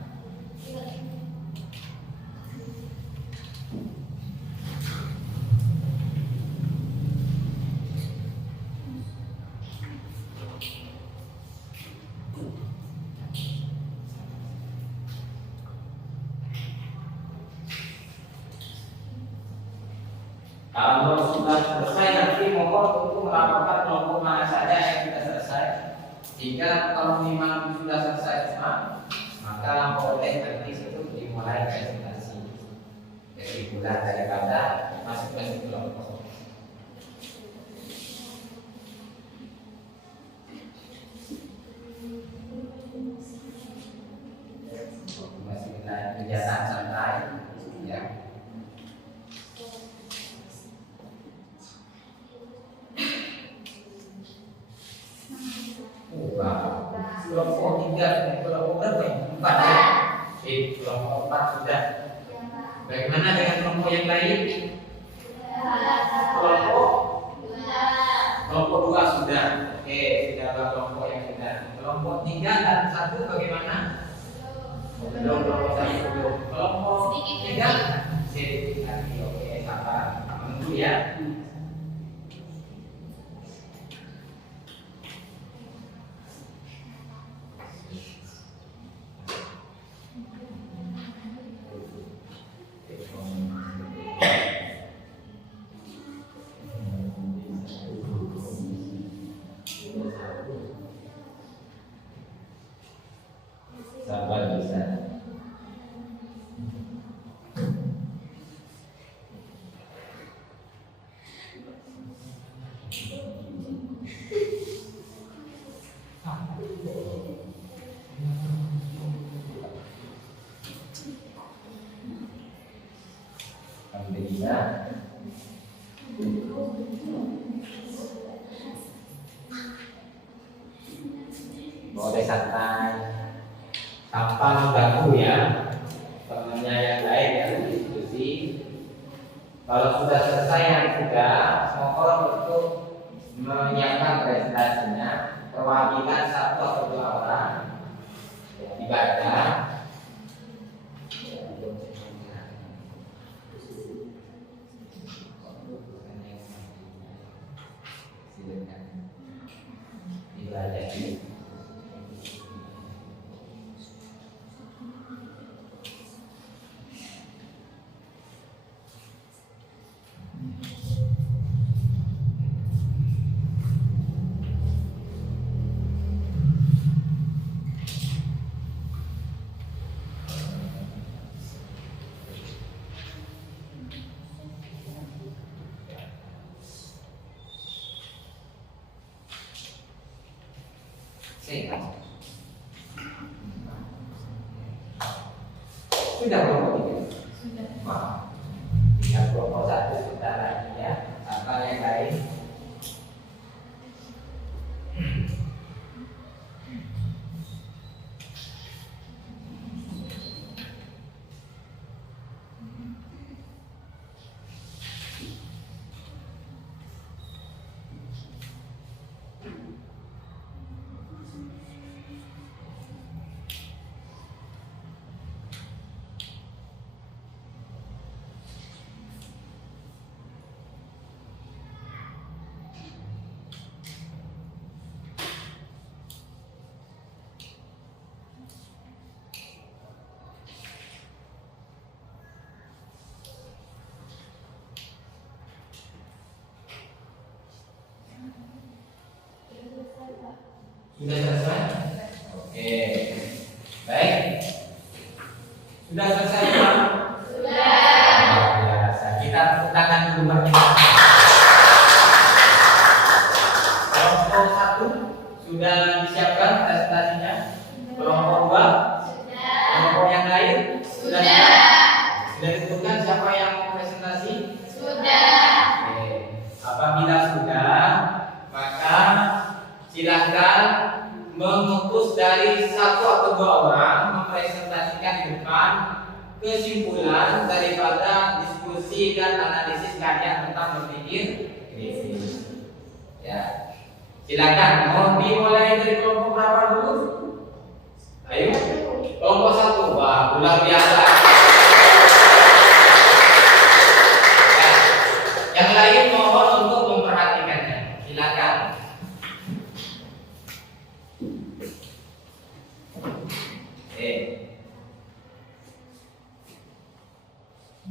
Kalau sudah selesai nanti mohon untuk melaporkan kelompok mana saja yang sudah selesai. Jika kalau memang sudah selesai semua, maka boleh nanti itu dimulai presentasi. Jadi bulan daripada masing-masing kelompok. Masih kegiatan santai, ya. Kelompok 3, kelompok berapa? 4 ya? Kelompok 4 sudah. Bagaimana dengan kelompok yang lain? Kelompok 2 sudah. Oke, sudah ada kelompok yang sudah. Kelompok 3 dan 1 bagaimana? Belum, kelompok 1 belum. Kelompok 3 sedikit lagi. Oke, sabar. Menunggu ya. Sabar bisa. Alhamdulillah. Boleh santai. Tanpa mengganggu ya, Kalau sudah selesai yang sudah, mohon untuk menyiapkan presentasinya, perwakilan satu atau dua orang dibaca. Sudah kelompok 3? Sudah. Wah, tinggal kelompok 1 sudah lagi ya. Apa yang lain? Sudah selesai? Oke. Baik. Sudah selesai, Pak? Sudah. Biasa. Kita tepuk tangan dulu, Pak. Kelompok 1 sudah disiapkan presentasinya? Kelompok 2? Sudah. Kelompok yang lain? Sudah. Sudah ditentukan siapa yang mau presentasi? Sudah. Oke. Apabila sudah, maka silahkan mengutus dari 1 atau 2 orang mempresentasikan di depan kesimpulan daripada diskusi dan analisis kalian tentang berpikir kritis. Ya, silakan. Mau dimulai dari kelompok berapa dulu? Ayo, kelompok 1. Wah, luar biasa. Ya. Yang lain mohon untuk memperhatikannya. Silakan.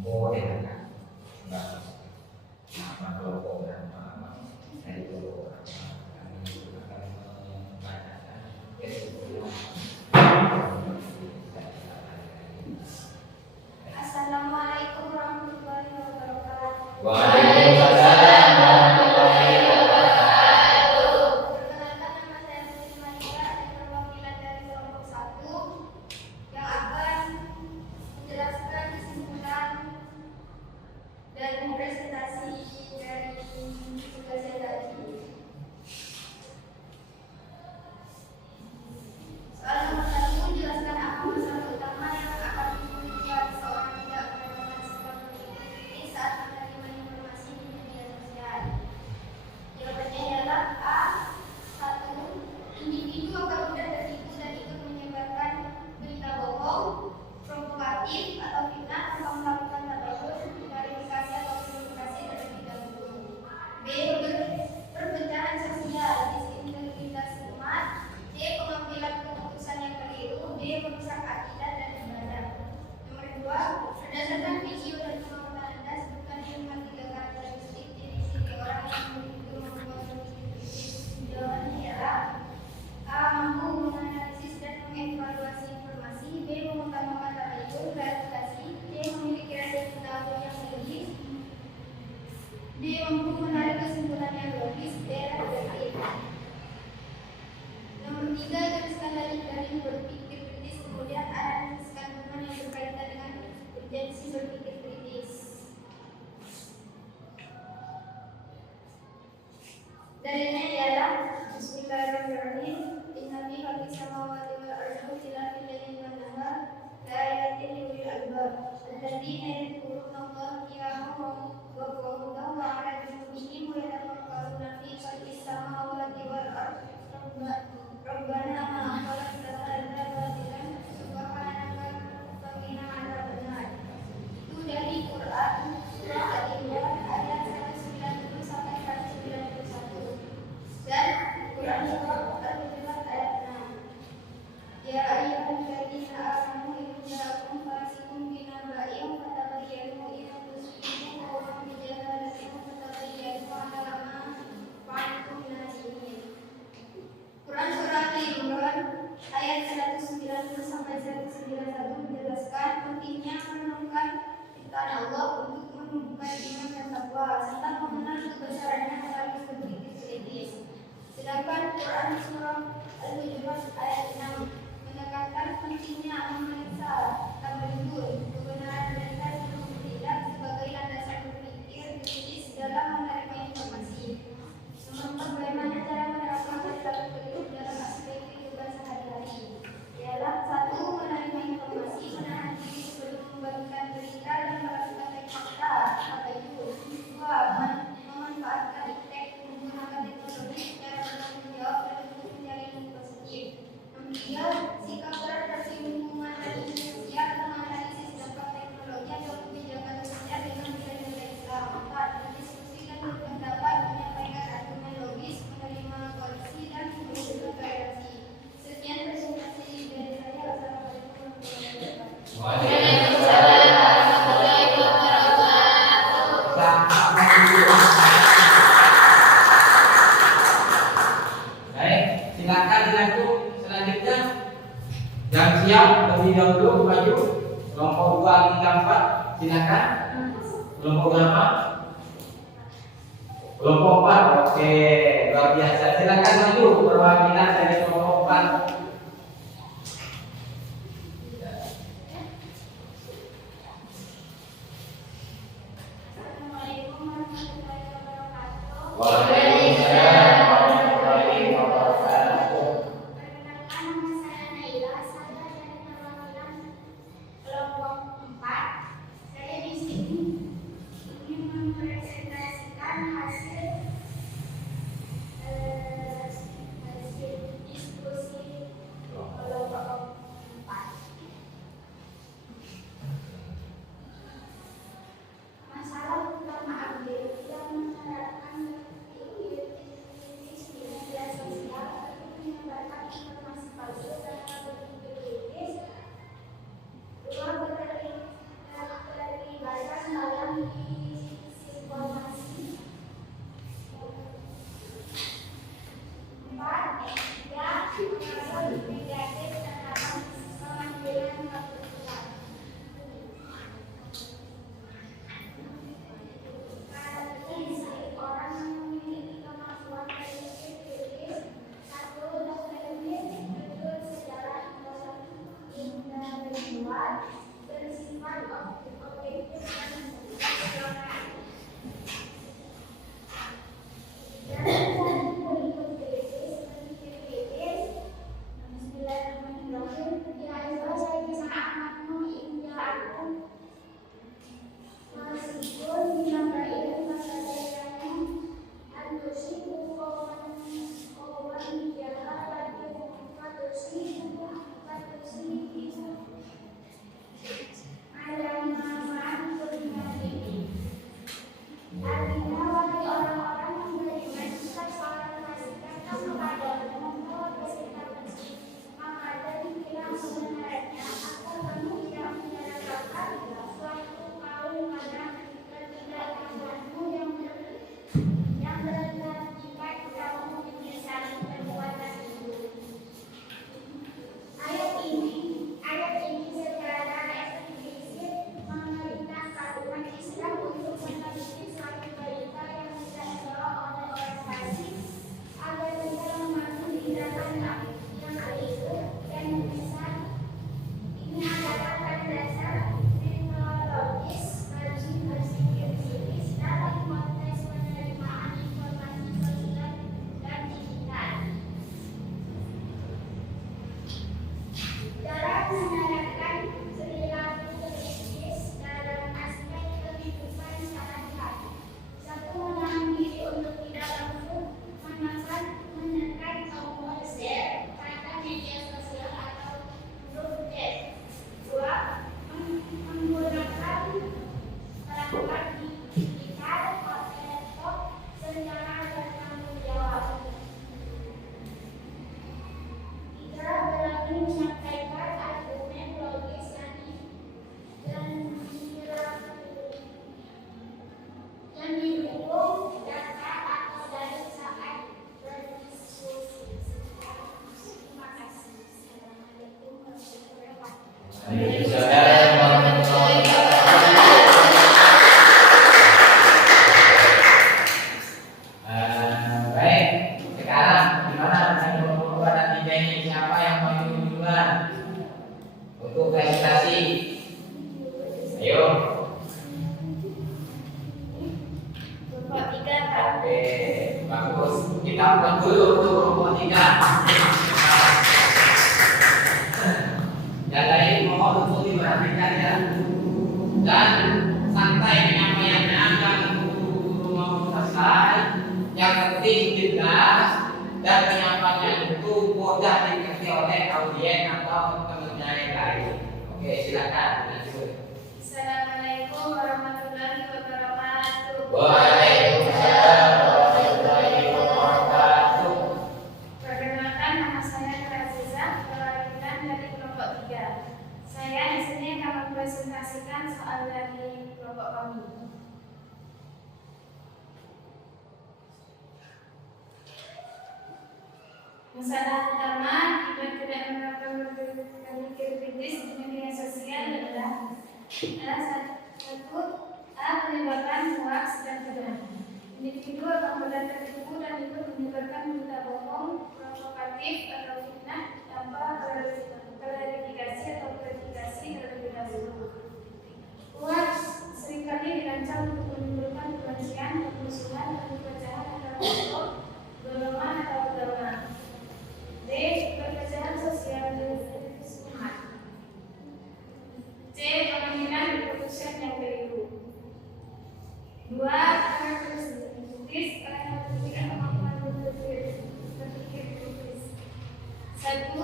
Boleh kan? Nama kelompok berapa? Dari kelompok berapa? Kami akan membacakan kesimpulan. Assalamualaikum warahmatullahi wabarakatuh. Waalaikumsalam warahmatullahi wabarakatuh. Perkenalkan, nama saya Siti Malika dan perwakilan dari kelompok 1 yang akan menjelaskan kesimpulan dan presentasi dari tugas saya tadi. Soal nomor 1, jelaskan apa masalah utama yang akan membuat seorang tidak mendapatkan sikap berpikir saat menerima informasi di media sosial. Jawabannya adalah A. 1. Individu akan mudah tertipu dan ikut menyebarkan berita bohong, provokatif atau fitnah tanpa melakukan tabayun, klarifikasi atau verifikasi terlebih dahulu. B. Perpecahan sosial, disintegritas umat. C. Pengambilan keputusan yang keliru. D. Merusak akidah dan ibadah. Nomor 2. Berdasarkan video dan pengalaman Anda, sebutkan 3 karakteristik ciri-ciri orang yang memiliki kemampuan berpikir kritis. Jawabannya adalah A. Mampu menganalisis dan mengevaluasi informasi. B. Mengutamakan tabayun, klarifikasi. C. Memiliki rasa pengetahuan yang logis. D. Mampu menarik kesimpulan yang logis. D. Reflektif. Nomor 3. Gariskan dari berpikir kritis, kemudian analisis kandungan yang berkaitan dengan urgensi berpikir kritis. Dalilnya ialah Bismillahirrahmanirrahim. Inna fi khalqis samawati wal ardi wa ikhtilafil laili wan nahar la ayatin li ulil albab alladzina yadhkuruna Allaha qiyaman wa ciptaan Allah untuk menumbuhkan iman dan takwa serta mengenal kebesarannya sekaligus berpikir kritis. Sedangkan Quran surah Al-Hujurat ayat 6 menekankan pentingnya memeriksa tabayyun kebenaran berita sebelum bertindak sebagai landasan berpikir kritis dalam menerima informasi. Bagaimana cara menerapkan perilaku kritis dalam aspek kehidupan sehari-hari? Ialah satu, menerima informasi, menahan diri sebelum membagikan berita dan melakukan cek fakta tabayyun. Dua, memanfaatkan menggunakan teknologi secara bertanggung jawab dan untuk mencari ilmu positif. Tiga, sikap beradaptasi lingkungan dan isu sosial, menganalisis dampak teknologi atau kebijakan sosial dengan nilai-nilai Islam. Empat, berdiskusi dan berpendapat, menyampaikan argumen logis, menerima koreksi dan memberi toleransi. Sekian presentasi dari saya. Assalamualaikum warahmatullahi wabarakatuh. Waalaikumsalam warahmatullahi wabarakatuh. Baik, silakan dilanjut selanjutnya. Yang siap lebih dahulu maju. Kelompok 2 hingga 4 silakan. Kelompok berapa? Kelompok 4. Oke, luar biasa. Silakan maju perwakilan dari kelompok 4. Assalamualaikum warahmatullahi wabarakatuh. Waalaikumsalam warahmatullahi wabarakatuh. Perkenalkan, nama saya Naila. Saya dari perwakilan kelompok 4. Saya di sini ingin mempresentasikan hasil diskusi kelompok 4. Masalah utama update yang menerapkan berpikir kritis di media sosial untuk menyebarkan informasi palsu tanpa berpikir kritis. Dua, keterlibatan dalam disinformasi. Empat, ya, pengaruh negatif terhadap pengambilan keputusan. Orang memiliki kemampuan berpikir kritis. Satu, dokumen jujur sejarah intelektual bersifat objektif dan rasional. Dan berpikir kritis, Bismillahirrahmanirrahim. Ya Allah, saya bisa amatmu hingga aku meskipun yang baik masalahnya adusiku kawan jahat adusiku ada manfaat pribadi. Artinya bagi orang-orang yang beriman jika seorang kasihkan kepada membawa berita bersih, maka dari bilang sebenarnya akan kamu tidak menyerahkan suatu kaum pada ketidaktahuanmu yang berat jika kamu menyesali perbuatan itu. Ayat ini secara eksplisit memerintahkan umat Islam untuk meneliti suatu berita yang dibawa oleh orang fasik agar tidak membantu tindakan yang itu dan menyesal. Ini adalah dasar teknologis bagi berpikir kritis dalam konteks penerimaan informasi sosial dan digital. Dalam menerapkan perilaku kritis dalam aspek kehidupan sehari-hari. Satu, menahan diri untuk tidak langsung menekan tombol share pada media sosial atau grup chat. Dua, melakukan digital laptop secara bertanggung jawab. Tiga, berani menyampaikan argumen logis dan didukung data atau dari saat berdiskusi. Terima kasih. Assalamualaikum warahmatullahi wabarakatuh. Waalaikumsalam warahmatullahi wabarakatuh. Oke, bagus. Kita buat dulu untuk kelompok 3. Yang lain mohon untuk diperhatikan ya. Dan santai penyampaiannya, jangan buru-buru mau selesai. Yang penting jelas dan penyampaian itu mudah dimengerti oleh audiens atau temannya yang lain. Oke, silakan. Assalamualaikum warahmatullahi wabarakatuh. Waalaikumsalam warahmatullahi wabarakatuh. Perkenalkan, nama saya Aziza, perwakilan dari kelompok 3. Saya di sini akan mempresentasikan soal dari kelompok kami. Masalah pertama akibat tidak menerapkan berpikir kritis di media sosial adalah satu, menyebarkan hoax dan fitnah. Individu akan mudah tertipu dan ikut menyebarkan berita bohong, provokatif atau fitnah tanpa klarifikasi atau verifikasi terlebih dahulu. Hoax seringkali dirancang untuk menimbulkan kebencian, permusuhan, dan perpecahan antara kelompok, golongan atau agama. D. Perpecahan sosial dan umat. C. Pemanggilan keputusan yang keliru. 2. Karakteristik orang yang tidak mampu berpikir kritis. 1.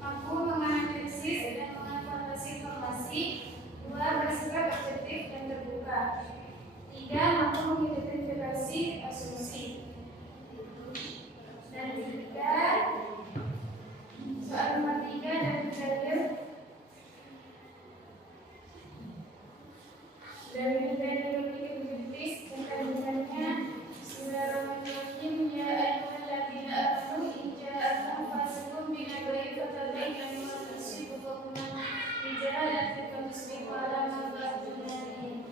Mampu menganalisis dan mengevaluasi informasi. 2. Bersifat objektif dan terbuka. 3. Mampu mengidentifikasi asumsi. Dan 3. Soal nomor 3 dan terakhir dari berpikir kritis dan kandungannya. Bismillahirrahmanirrahim. Ya ayyuhalladzina amanu in ja'akum fasiqun binaba'in fatabayyanu an tusibu qauman bijahalatin fatusbihu ala ma fa'altum nadimin.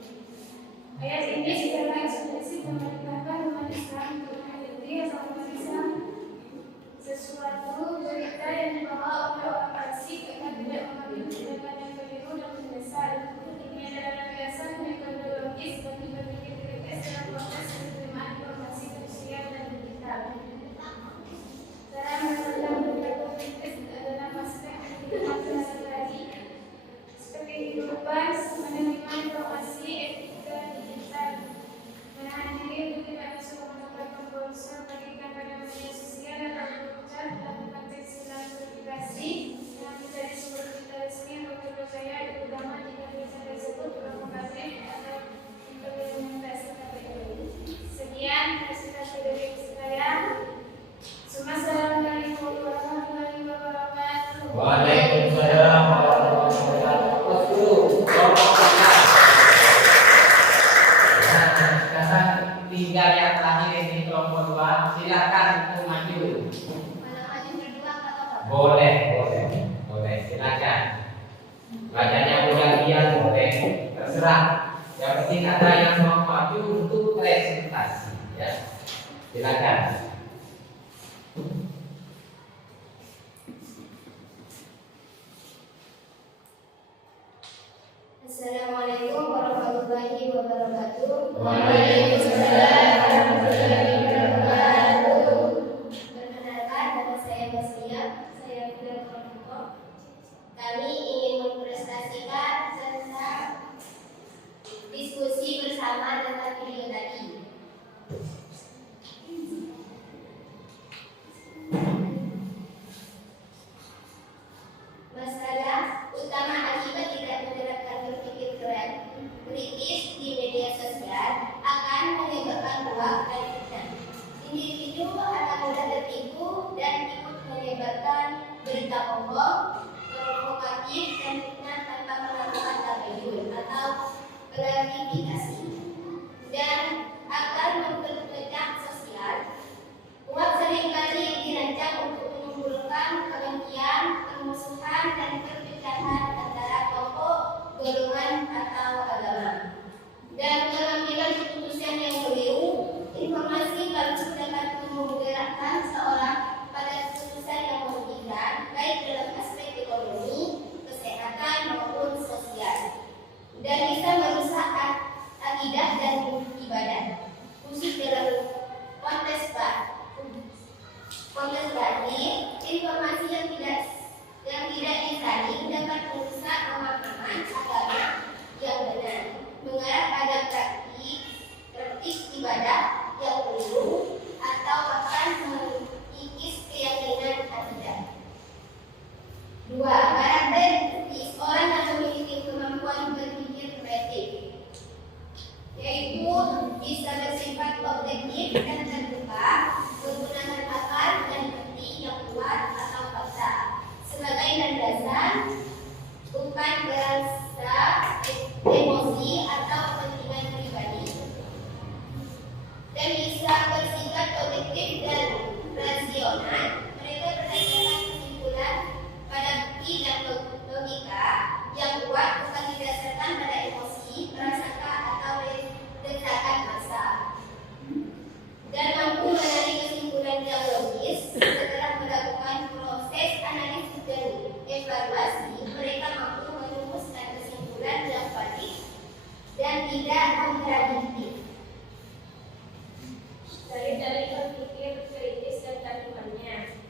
Ayat ini secara eksplisit memerintahkan umat Islam untuk meneliti atau memeriksa sesuatu berita yang dibawa oleh orang fasik agar tidak mengambil tindakan yang keliru dan menyesal. Ini adalah landasan metodologis bagi berpikir kritis dalam proses penerimaan informasi sosial dan digital. Cara memandang berpikir kritis adalah aspek yang tidak tadi seperti kehidupan, menerima informasi, etika digital, menahan diri untuk tidak masuk melakukan pemborosan bagikan pada media sosial atau berucap dalam konteks klarifikasi dengan mencari sumber berita resmi atau terpercaya, terutama jika berita tersebut provokatif atau implementasi KPU. Sekian presentasi dari saya. Assalamualaikum warahmatullahi wabarakatuh. Waalaikumsalam warahmatullahi wabarakatuh. Sekarang tinggal yang terakhir ini kelompok 2. Silakan untuk maju. Mana maju berdua atau apa? Boleh. Silakan. Badannya bergantian boleh. Terserah. Yang penting ada yang mau maju untuk presentasi. Ya. Silakan. Assalamualaikum warahmatullahi wabarakatuh. Waalaikumsalam warahmatullahi wabarakatuh. Perkenalkan, nama saya Basria, saya Fidel Kelompok. Kami ingin mempresentasikan tentang diskusi bersama tentang video tadi. Masalah utama akibat tidak menerapkan berpikir kritis di media sosial akan menyebabkan hoax dan fitnah. Individu akan mudah tertipu dan ikut menyebarkan berita bohong, provokatif dan fitnah tanpa melakukan tabayun atau klarifikasi, dan akan memperpecah sosial. Hoax seringkali dirancang untuk menimbulkan kebencian, permusuhan, dan perpecahan antara kelompok, golongan, atau agama. Dan pengambilan keputusan yang keliru, informasi palsu dapat menggerakkan seorang pada keputusan yang merugikan, baik dalam aspek ekonomi, kesehatan, maupun sosial, dan bisa merusak akibat tidak kontradiktif. Dari berpikir kritis dan kandungannya.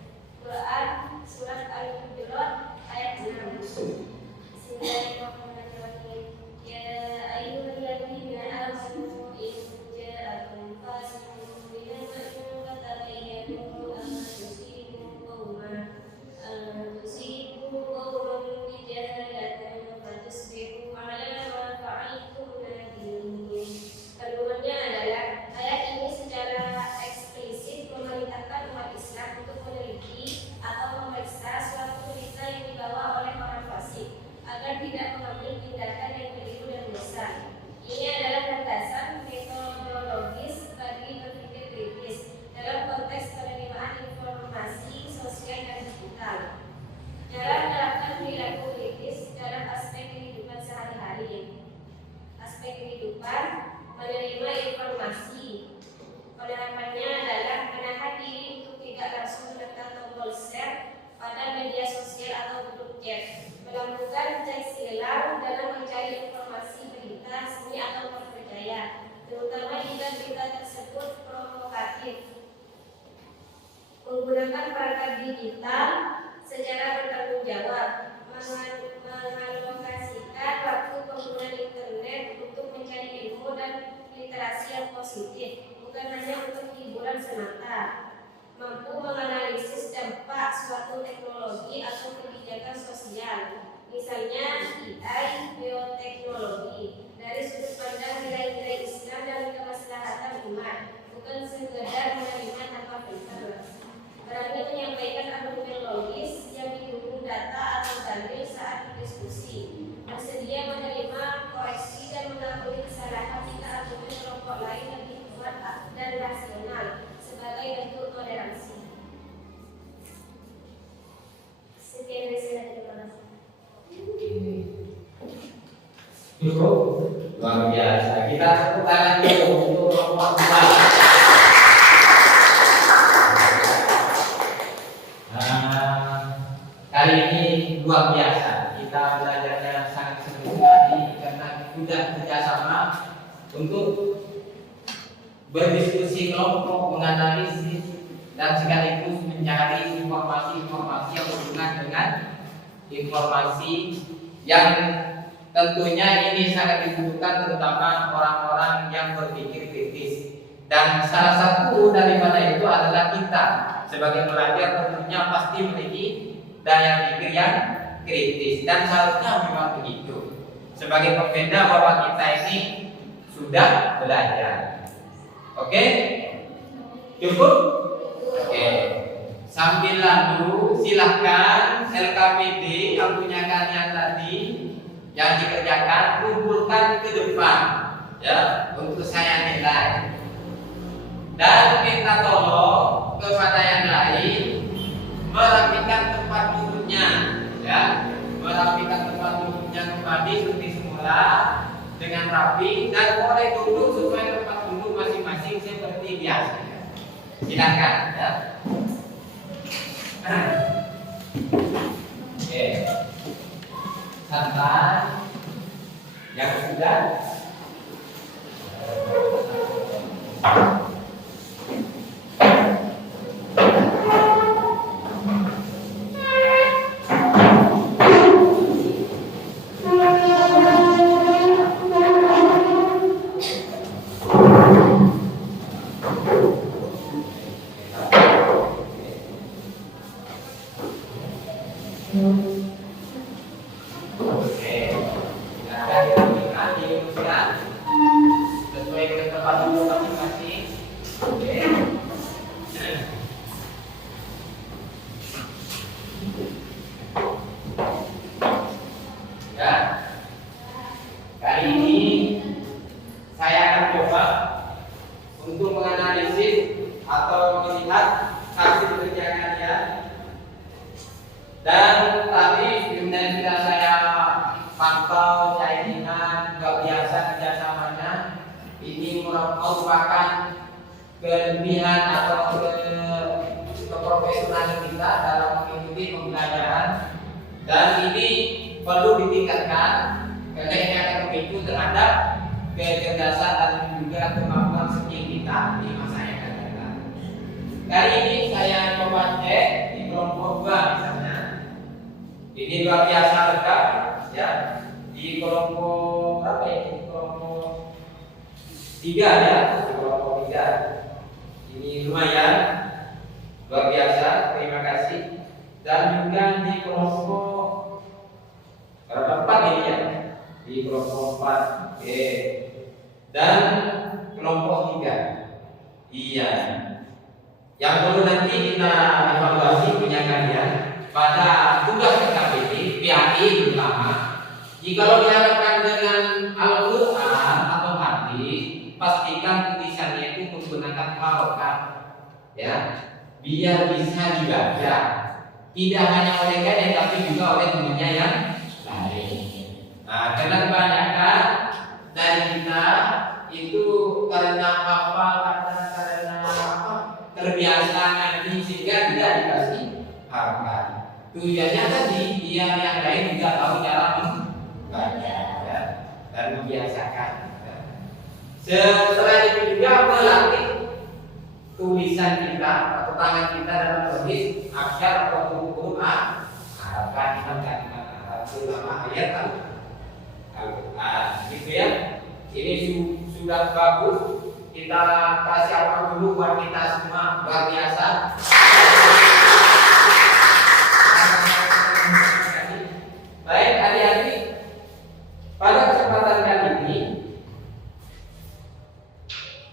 Quran surat Al-Hujurat ayat 6. Bismillahirrahmanirrahim. Ya ayyuhalladzina amanu in ja'akum fasiqun binaba'in fatabayyanu an tusibu qauman bijahalatin fatusbihu 'ala ma fa'altum nadimin. Kandungannya adalah ayat ini secara eksplisit memerintahkan umat Islam untuk meneliti atau memeriksa suatu berita yang dibawa oleh orang fasik agar tidak mengambil tindakan yang keliru dan dosa. Ini adalah landasan metodologis bagi berpikir kritis dalam konteks penerimaan informasi sosial dan digital. Cara menerapkan perilaku kritis dalam aspek kehidupan sehari-hari. Aspek kehidupan menerima informasi. Penerapannya adalah menahan diri untuk tidak langsung menekan tombol share pada media sosial atau grup chat, melakukan cek silang dalam mencari informasi berita seni atau terpercaya, terutama jika berita tersebut provokatif, menggunakan perangkat digital secara bertanggung jawab, mengalokasikan waktu penggunaan internet untuk mencari ilmu dan literasi yang positif, bukan hanya untuk hiburan semata, mampu menganalisis dampak suatu teknologi atau kebijakan sosial, misalnya AI, bioteknologi, dari sudut pandang nilai-nilai Islam dan kemaslahatan umat, bukan sekedar menerima tanpa filter. Berani menyampaikan argumen logis yang didukung data atau dalil saat berdiskusi, bersedia menerima koreksi dan mengakui kesalahan jika argumen kelompok lain lebih kuat dan rasional sebagai bentuk toleransi. Sekian dari saya, terima kasih. Cukup luar biasa. Kita tepuk tangan dulu untuk kelompok 4. Kali ini luar biasa. Kita belajarnya sangat seru sekali karena sudah kerjasama untuk berdiskusi kelompok, menganalisis dan sekaligus mencari informasi-informasi yang berhubungan dengan informasi yang tentunya ini sangat dibutuhkan terutama orang-orang yang berpikir kritis. Dan salah satu daripada itu adalah kita sebagai pelajar tentunya pasti memiliki daya pikir yang kritis dan seharusnya memang begitu. Sebagai pembeda bahwa kita ini sudah belajar. Oke? Cukup? Oke. Sambil lalu silahkan LKPD yang punya kalian tadi yang dikerjakan kumpulkan ke depan ya untuk saya nilai. Dan minta tolong kepada yang lain merapikan tempat duduknya ya, merapikan tempat duduknya kembali seperti semula dengan rapi dan boleh duduk sesuai tempat duduk masing-masing seperti biasa. Silakan ya. Oke. Santai. Yang sudah sesuai dengan tempat duduk masing-masing. Oke. Ya. Kali ini saya akan coba untuk menganalisis atau melihat hasil kerja kalian. Dan tadi kemudian sudah saya pantau, saya ingat luar biasa kerjasamanya. Ini merupakan kelebihan atau keprofesionalan kita dalam mengikuti pembelajaran, dan ini perlu ditingkatkan karena ini akan memicu terhadap kecerdasan dan juga kemampuan skill kita di masa yang akan datang. Kali ini saya coba cek di kelompok 2 misalnya. Ini luar biasa lengkap ya. Di kelompok berapa ya? Di kelompok 3 ya. Di kelompok 3. Ini lumayan luar biasa. Terima kasih. Dan juga di kelompok berapa 4 ini ya? Di kelompok 4. Oke. Dan kelompok 3. Iya. Yang perlu nanti kita evaluasi punya kalian pada tugas PKBP, PAI terutama. Jikalau diharapkan dengan Al-Quran atau hadis, pastikan tulisannya itu menggunakan harokat, ya, biar bisa dibaca. Tidak hanya oleh kalian, tapi juga oleh temannya yang lain. Nah, karena kebanyakan dari kita itu karena hafal, karena terbiasa ngaji sehingga tidak dikasih harokat. Tujuannya tadi biar yang lain juga tahu cara membaca ya, dan membiasakan. Setelah itu juga melatih tulisan kita atau tangan kita dalam menulis aksar atau huruf A. Harapkan kalimat Arab terutama ayat Al-Quran, gitu ya. Ini sudah bagus. Kita kasih apa dulu buat kita semua, luar biasa. Baik adik-adik, pada kesempatan kali ini,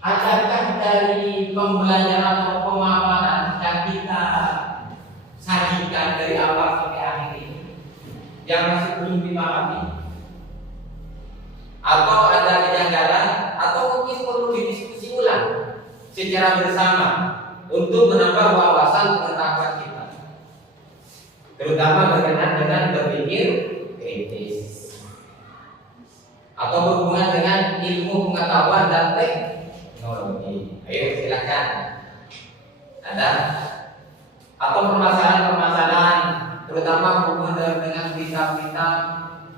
adakah dari pembelajaran atau pemaparan yang kita sajikan dari awal sampai akhir ini yang masih belum dipahami? Atau ada kejanggalan? Atau mungkin perlu didiskusi ulang secara bersama untuk menambah wawasan pengetahuan kita, terutama berkenaan dengan berpikir kritis atau berhubungan dengan ilmu pengetahuan dan teknologi. Ayo silakan. Ada atau permasalahan-permasalahan terutama berhubungan dengan berita-berita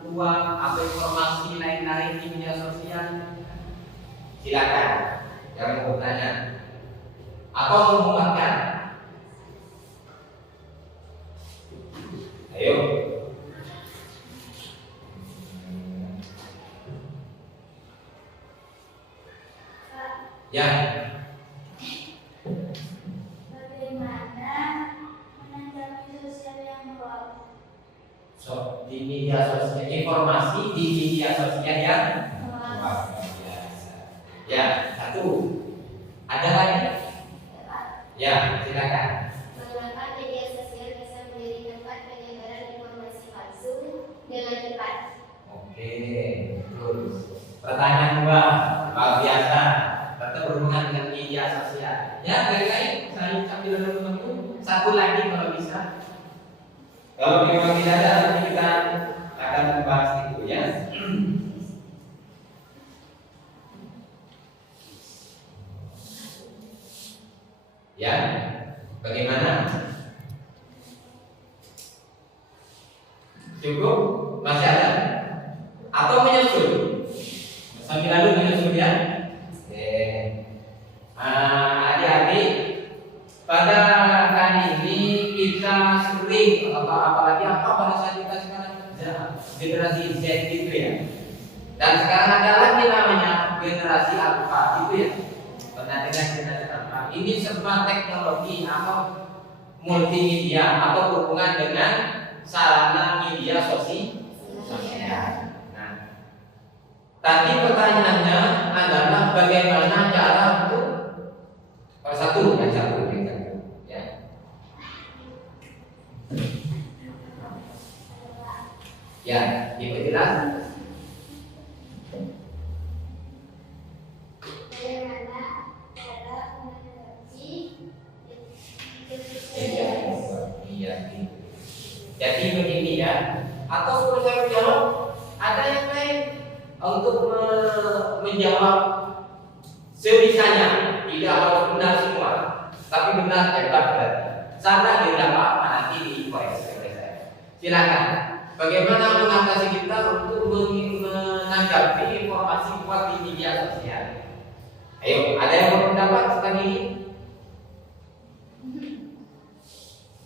uang atau informasi lain-lain di media sosial? Silakan yang mau bertanya atau menguatkan. Ayo. Ya. Bagaimana menanggapi sosial yang hoax? Di media sosial, informasi di media sosial yang luar biasa. Ya, satu. Ada lagi? Ya, silakan. Mengapa media sosial bisa menjadi tempat penyebaran informasi palsu dengan cepat? Oke, betul. Pertanyaan kedua, luar biasa. Tetap berhubungan dengan media sosial. Ya, baik-baik. Saya sambil menunggu. Satu lagi kalau bisa. Kalau memang tidak ada, nanti kita akan membahas itu ya. Ya, bagaimana? Cukup? Masih ada? Atau menyusul? Sambil lalu menyusul ya. Oke. Adik-adik, pada kali ini kita sering atau apalagi apa bahasa kita sekarang generasi Z gitu ya. Dan sekarang ada lagi namanya generasi alpha gitu ya. Pernah dengar generasi alpha? Ini semua teknologi atau multimedia atau berhubungan dengan sarana media sosial. Nah, tadi pertanyaannya adalah bagaimana cara untuk satu ya. Ya, diperjelas. Bagaimana cara menanggapi Iya. Jadi begini ya. Atau sebelum saya menjawab, ada yang lain untuk menjawab sebisanya. Tidak harus benar semua, tapi benar hebat berarti. Salah tidak apa-apa, nanti dikoreksi oleh saya. Silakan. Bagaimana mengatasi kita untuk menanggapi informasi masih kuat di media sosial. Ayo, ada yang mau pendapat tentang ini?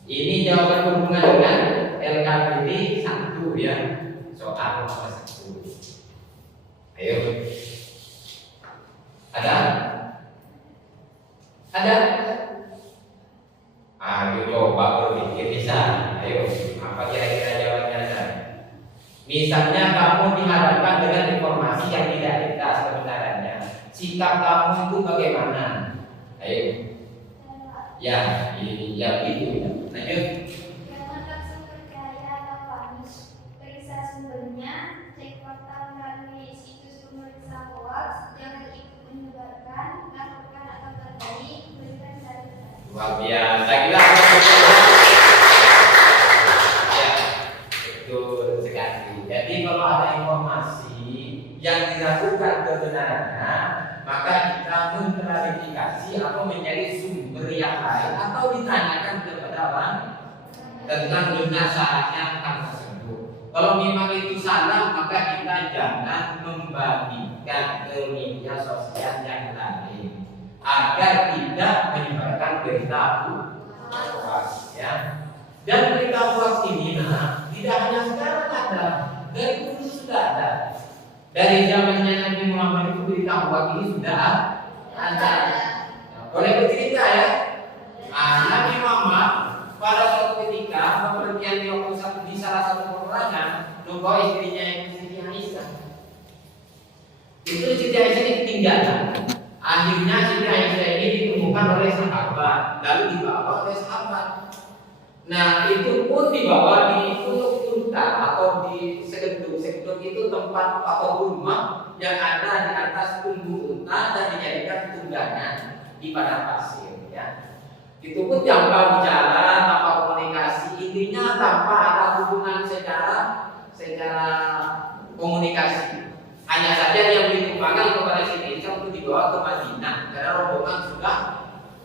Ini jawaban berhubungan dengan LKPD 1 ya, soal nomor 1. Ayo, ada? Ada? Ayo coba berpikir bisa. Ayo, apa kira-kira jawabannya ada? Misalnya kamu dihadapkan dengan informasi yang tidak jelas kebenarannya, sikap kamu itu bagaimana? Ayo. Ya, ya itu. Lanjut. Jangan langsung percaya atau panik. Periksa sumbernya, cek fakta melalui situs pemeriksa hoax, jangan ikut menyebarkan, lakukan atau berbalik, berikan saran. Luar biasa, gila. Ya, betul sekali. Jadi kalau ada informasi yang diragukan kebenarannya, maka kita mengklarifikasi atau mencari sumber yang lain atau ditanyakan kepada orang tentang benar salahnya hal tersebut. Kalau memang itu salah, maka kita jangan membagikan ke media sosial yang lain agar tidak menyebarkan berita hoax ya. Dan berita hoax ini tidak hanya sekarang ada, dari dulu sudah ada. Dari zamannya Nabi Muhammad itu berita hoax ini sudah ada. Boleh bercerita ya? Nabi Muhammad pada suatu ketika bepergian di salah satu peperangan, membawa istrinya yang Siti Aisyah. Itu Siti Aisyah ini ketinggalan. Akhirnya Siti Aisyah ini ditemukan oleh sahabat, lalu dibawa oleh sahabat. Nah itu pun dibawa di unta atau di segedung. Segedung itu tempat atau rumah yang ada di atas punggung unta dan dijadikan tunggangan di padang pasir. Ya. Itu pun tanpa bicara, tanpa komunikasi, intinya tanpa ada hubungan secara komunikasi. Hanya saja yang ditumpangkan kepada Siti Aisyah untuk dibawa ke Madinah karena rombongan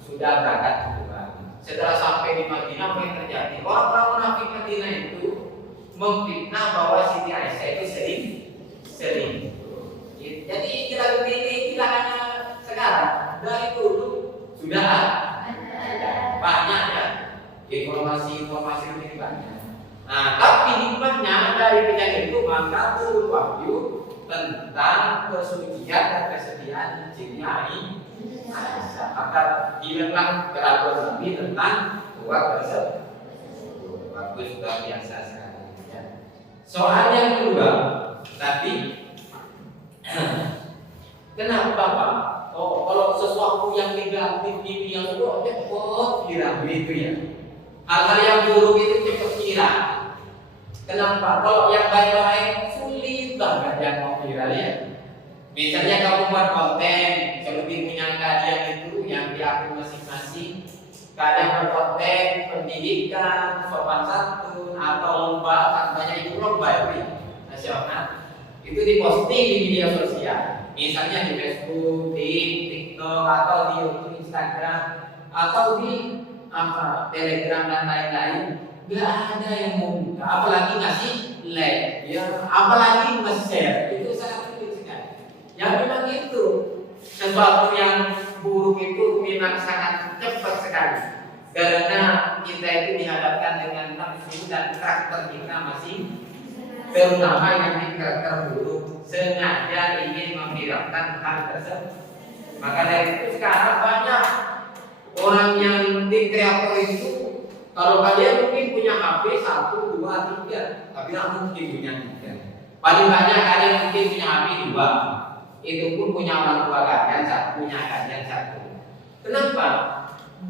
sudah berangkat ke Madinah. Setelah sampai di Madinah, apa yang terjadi? Orang-orang munafik Madinah itu memfitnah bahwa Siti Aisyah itu sering. Jadi kira-kira ini tidak hanya sekarang, dari dulu sudah ada banyak ya informasi ini banyak. Nah, tapi hikmahnya dari kejadian itu maka turun wahyu tentang kesucian dan kesediaan Siti Aisyah. Maka hilanglah keraguan Nabi tentang buat tersebut. Waktu sudah biasa sekali. Ya. Soal yang kedua, tapi kenapa Pak? Oh, kalau sesuatu yang negatif ini yang buruk cepat viral itu ya. Hal-hal yang buruk itu cepat viral. Kenapa? Kalau yang baik-baik sulit banget yang mau viral ya. Misalnya kamu buat konten seperti punya kalian itu yang di akun masing-masing, kalian berkonten pendidikan, sopan santun atau lomba, katanya itu lomba nasional, itu diposting di media sosial. Misalnya di Facebook, di TikTok, atau di YouTube, Instagram, atau di Telegram dan lain-lain. Gak ada yang mau buka, apalagi ngasih like, ya, apalagi nge-share. Itu sangat sulit sekali. Yang memang itu sesuatu yang buruk itu memang sangat cepat sekali. Karena kita itu dihadapkan dengan nafsu dan karakter kita masing, terutama yang di karakter buruk, sengaja ingin memviralkan hal tersebut. Maka dari itu sekarang banyak orang yang di kreator itu, kalau kalian mungkin punya HP 1, 2, 3, tapi tidak mungkin punya 3. Paling banyak kalian mungkin punya HP 2. Itu pun punya orang tua kalian, punya kalian 1. Kenapa?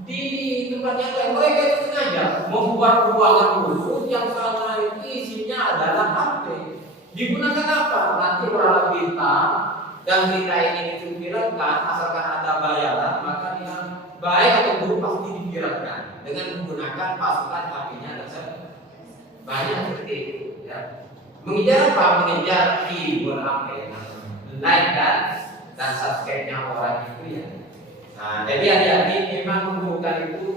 Di tempat yang lain mereka itu sengaja membuat ruangan khusus yang sana itu isinya adalah HP. Digunakan apa? Nanti orang bintang dan berita ini diviralkan, asalkan ada bayaran, maka dia baik atau buruk pasti diviralkan dengan menggunakan pasukan HP-nya tersebut. Banyak seperti itu ya. Mengejar apa? Mengejar viewer apa ya? Like dan subscribe-nya orang itu ya. Nah, jadi adik-adik memang membutuhkan itu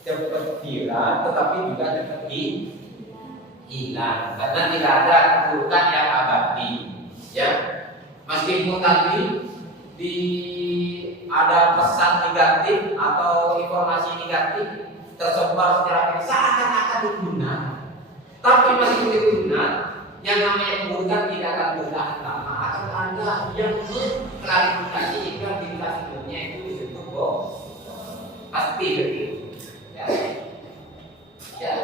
cepat viral, tetapi juga cepat hilang karena tidak ada keburukan yang abadi. Ya, Meskipun tadi di ada pesan negatif atau informasi negatif tersebar secara seakan-akan berguna, tapi masih berguna, yang namanya keburukan tidak akan bertahan lama. Akan ada yang mengklarifikasi jika kita sebelumnya itu disebut pasti begitu. Ya. Ya.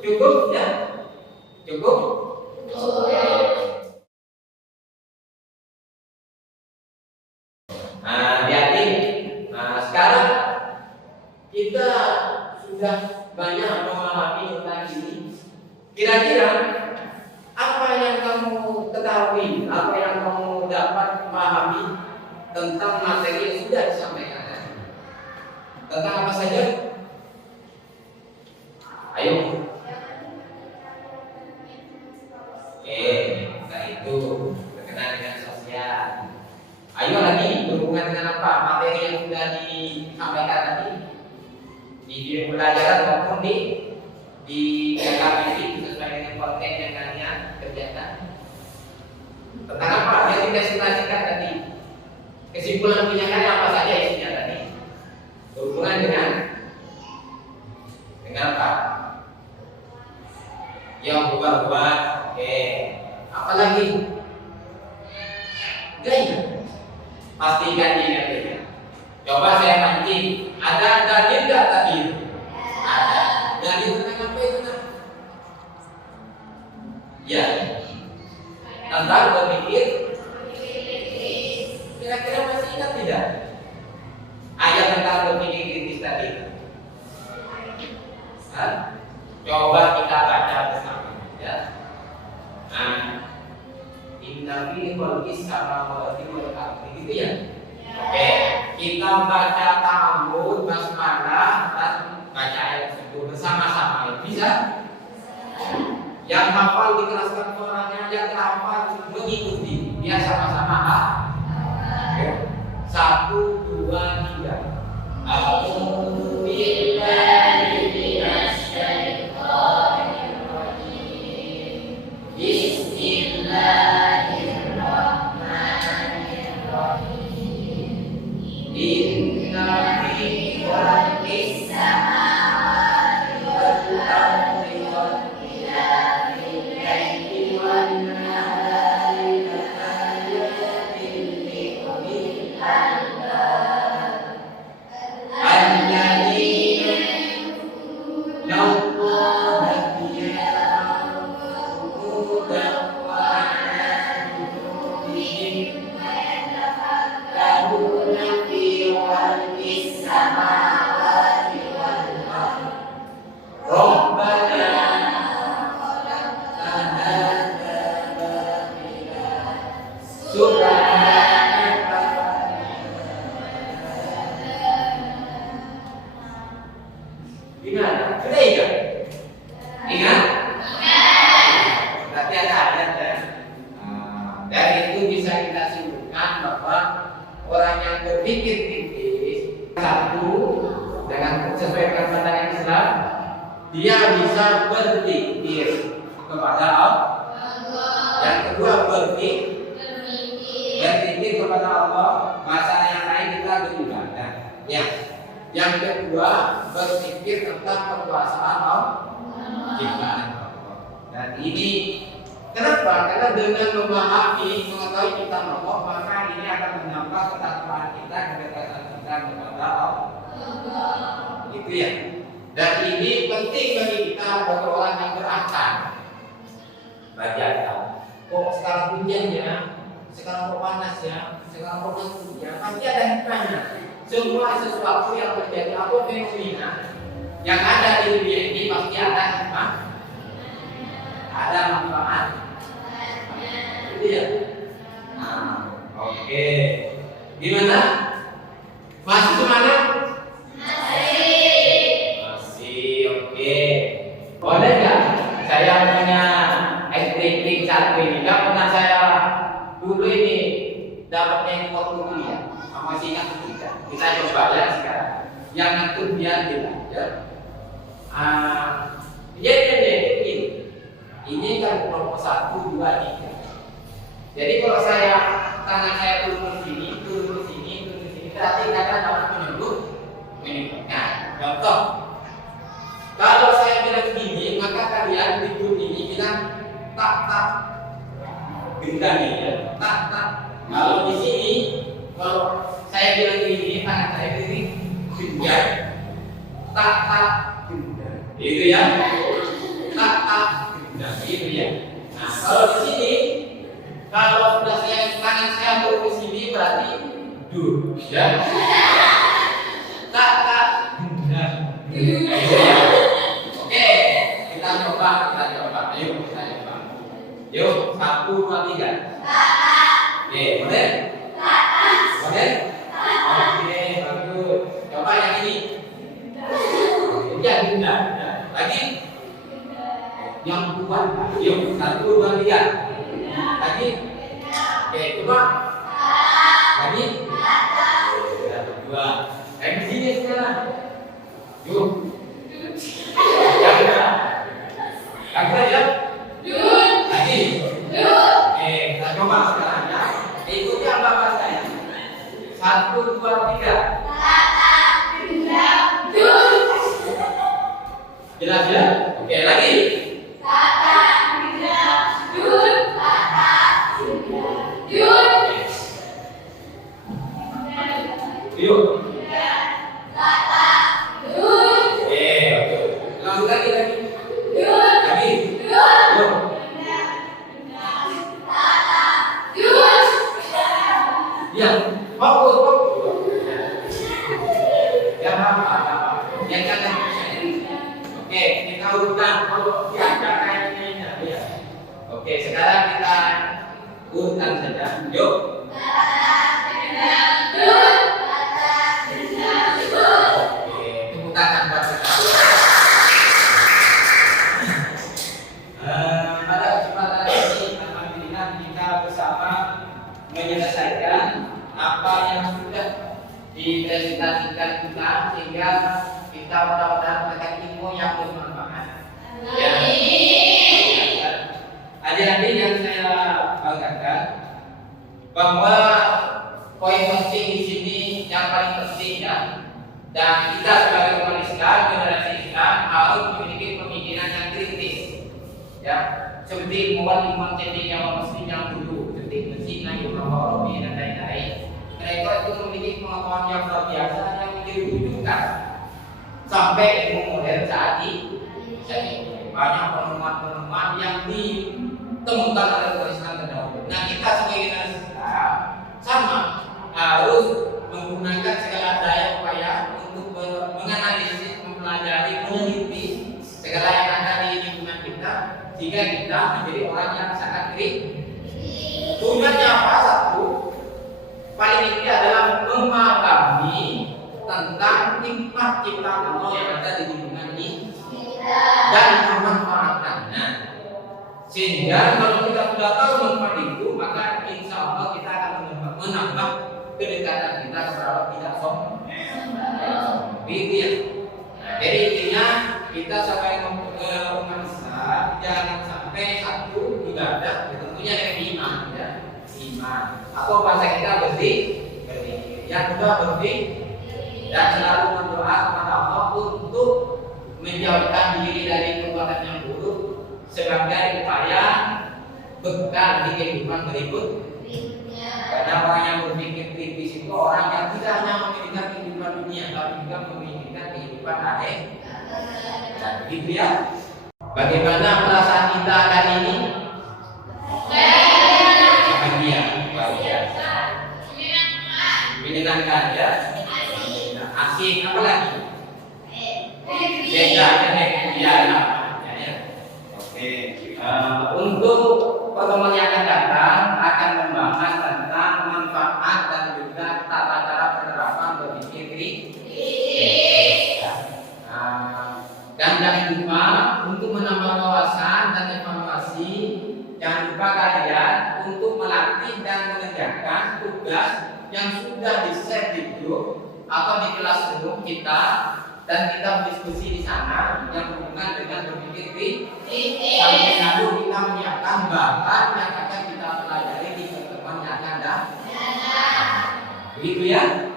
Cukup ya? Cukup? Nah, jadi sekarang kita sudah banyak memahami tentang ini. Kira-kira apa yang kamu ketahui, apa yang kamu dapat memahami tentang materi yang sudah disampaikan tadi? Tentang apa saja? Ayo. Nah itu berkenaan dengan sosial. Ayo lagi berhubungan dengan apa materi yang sudah disampaikan tadi di pembelajaran maupun di KKP sesuai dengan konten yang kalian kerjakan. Tentang apa yang dipresentasikan tadi? Kesimpulan kebijakannya apa saja isinya tadi? Berhubungan dengan apa? Yang berubah-ubah. Oke. Apa lagi? Gaya. Pastikan ingat ya. Coba saya mancing. Ada dalil nggak tadi? Ada. Dalil tentang apa itu? Ya. Tentang berpikir. Kira-kira masih ingat tidak? Ayat tentang berpikir kritis tadi. Hah? Coba kita baca bersama. Ya. Nah, inna fi khalqis samawati wal ardi gitu ya. Oke, kita baca ta'awud, basmalah dan baca ayat tersebut bersama-sama. Bisa? Yang hafal dikeraskan suaranya, yang tidak hafal mengikuti. Biar sama-sama. Oke. 1, 2, 3. A'udzu billahi minasyaitonir rajim. Bismillahirrahmanirrahim. Inna fi khalqis samawati wal ardi wa ikhtilafil laili wan nahari laayatin liulil albab alladzina yadhkuruna qu'udan wa 'ala junubihim wa yatafakkaruna fi khalqis samawati wal ardi Rabbana khalaqta hadza batila subhanaka gimana? Sudah ingat? Ingat? Berarti ada ayat ya. Dari itu bisa kita simpulkan bahwa orang yang berpikir kritis satu dengan sesuai dengan pandangan Islam, dia bisa berpikir kepada Allah. Yang kedua berpikir kepada Allah. Masalah yang lain kita beribadah. Ya. Yang kedua berpikir tentang kekuasaan Allah, ciptaan Allah. Dan ini kenapa? Karena dengan memahami, mengetahui ciptaan Allah, maka ini akan menambah ketakwaan kita, kedekatan kita kepada Allah. Gitu ya. Dan ini penting bagi kita sebagai orang yang berakal. Bagi akal. Kok sekarang hujan ya? Sekarang kok panas ya? Sekarang kok mati ya? Pasti ada hikmahnya. Semua sesuatu yang terjadi atau fenomena yang ada di dunia ini pasti ada hikmah, ada manfaat. Itu ya. Nah, oke. Gimana? Masih semangat? Masih. Oke. Boleh nggak? Saya punya ekstrik satu ini. Nggak pernah saya dulu ini dapatnya waktu kuliah. Masih ingat tidak? Kita coba ya sekarang. Yang itu biar belajar. Ini kan kelompok 1, 2, 3. Jadi kalau saya tangan saya turun ke sini, berarti kata dapat menyebutkan. Contoh, kalau saya bilang gini, maka kalian di grup ini bilang tak tak, gendang ya, tak tak. Kalau di sini, kalau saya bilang gini, tangan saya ini gendang, tak tak, gendang. Itu ya, tak tak, gendang. Itu ya. Nah, kalau di sini, kalau sudah tangan saya turun ke sini berarti dur, ya. Tak tak, gendang. Itu ya. Oke, kita coba. Ayo kita coba. Yuk, 1, 2, 3. Oke, boleh? Boleh? Oke, bagus. Coba yang ini. Ya, gendang. Lagi? Yang kuat. Yuk, 1, 2, 3. Lagi? Oke, coba. Lagi? Ya, 2. Yang di sini sekarang. Yuk. Yang mana? Yang mana ya? Lagi? Oke, kita coba sekarang ya. Ikuti apa saya. 1, 2, 3. Jelas ya? Oke, lagi. Yuk. Ulang lagi. Lagi. Yuk. Ya, fokus. Ya, apa? Yang kanan. Oke, kita urutkan. Kalau diangkat kayaknya ya. Oke, sekarang kita urutkan saja. Yuk. Tepuk tangan buat kita. Pada kesempatan ini, alhamdulillah kita bersama menyelesaikan apa yang sudah dipresentasikan kita, sehingga kita mudah-mudahan mendapatkan ilmu yang bermanfaat. Ya. Adik-adik yang saya banggakan, bahwa poin penting di sini yang paling penting ya, dan kita sebagai umat Islam, generasi Islam harus memiliki pemikiran yang kritis, ya, seperti Imam Cedik yang muslim yang dulu, seperti Mesina Imam Robi dan lain-lain. Mereka itu memiliki pengetahuan yang luar biasa yang menjadi rujukan sampai ilmu modern saat ini. Banyak penemuan-penemuan yang ditemukan oleh umat Islam terdahulu. Nah, kita sebagai generasi Islam sama harus menggunakan segala daya upaya untuk menganalisis, mempelajari, meneliti segala yang ada di lingkungan kita, sehingga kita menjadi orang yang sangat kritis. Tujuannya apa? Satu, paling inti adalah memahami tentang hikmah ciptaan Allah yang ada di lingkungan ini dan memanfaatkannya. Sehingga kalau kita sudah tahu manfaat itu, maka insya Allah kita akan menambah kedekatan kita kepada Allah, tidak sombong. Ya. Jadi intinya kita sampai umat Islam jangan sampai satu ibadah, tentunya dengan iman, ya. Iman. Atau bahasa kita berzikir. Yang kedua berzikir dan selalu berdoa kepada Allah untuk menjauhkan diri dari perbuatan yang buruk sebagai upaya bekal di kehidupan berikutnya. Karena orang yang berpikir kritis itu orang yang tidak hanya memikirkan kehidupan dunia, tapi juga memikirkan kehidupan akhir. Begitu ya. Bagaimana perasaan kita kali ini? Bahagia, menyenangkan ya. Asik, apa lagi? Beda ya. Oke. Untuk pertemuan yang akan datang akan membahas tentang manfaat dan juga tata cara penerapan berpikir kritis. Dan jangan lupa untuk menambah wawasan dan evaluasi. Jangan lupa kalian untuk melatih dan mengerjakan tugas yang sudah di-share di grup atau di kelas sebelum kita, dan kita berdiskusi di sana yang berhubungan dengan berpikir kritis. Sampai lalu kita menyiapkan bahan yang akan kita pelajari di pertemuan yang akan datang. Begitu ya?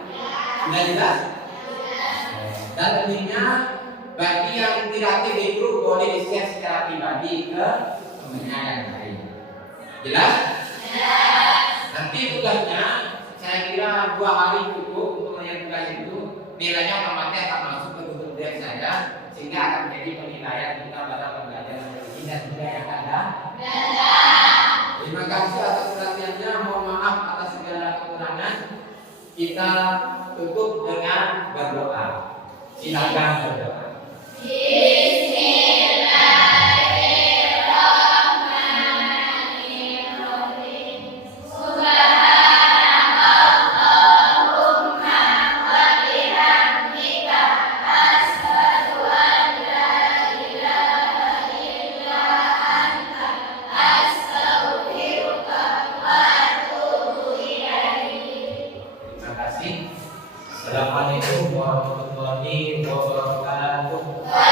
Sudah jelas? Dan tentunya bagi yang tidak aktif di grup boleh di-share secara pribadi ke temannya yang lain. Jelas? Nanti tugasnya saya kira 2 hari cukup untuk yang tugas itu. Nilainya otomatis akan masuk ke grup dari saya sehingga akan menjadi penilaian kita pada pembelajaran ini dan juga yang ada. Terima kasih atas perhatiannya. Mohon maaf atas segala kekurangan. Kita tutup dengan berdoa. Silakan berdoa. Terima kasih. Assalamualaikum warahmatullahi wabarakatuh.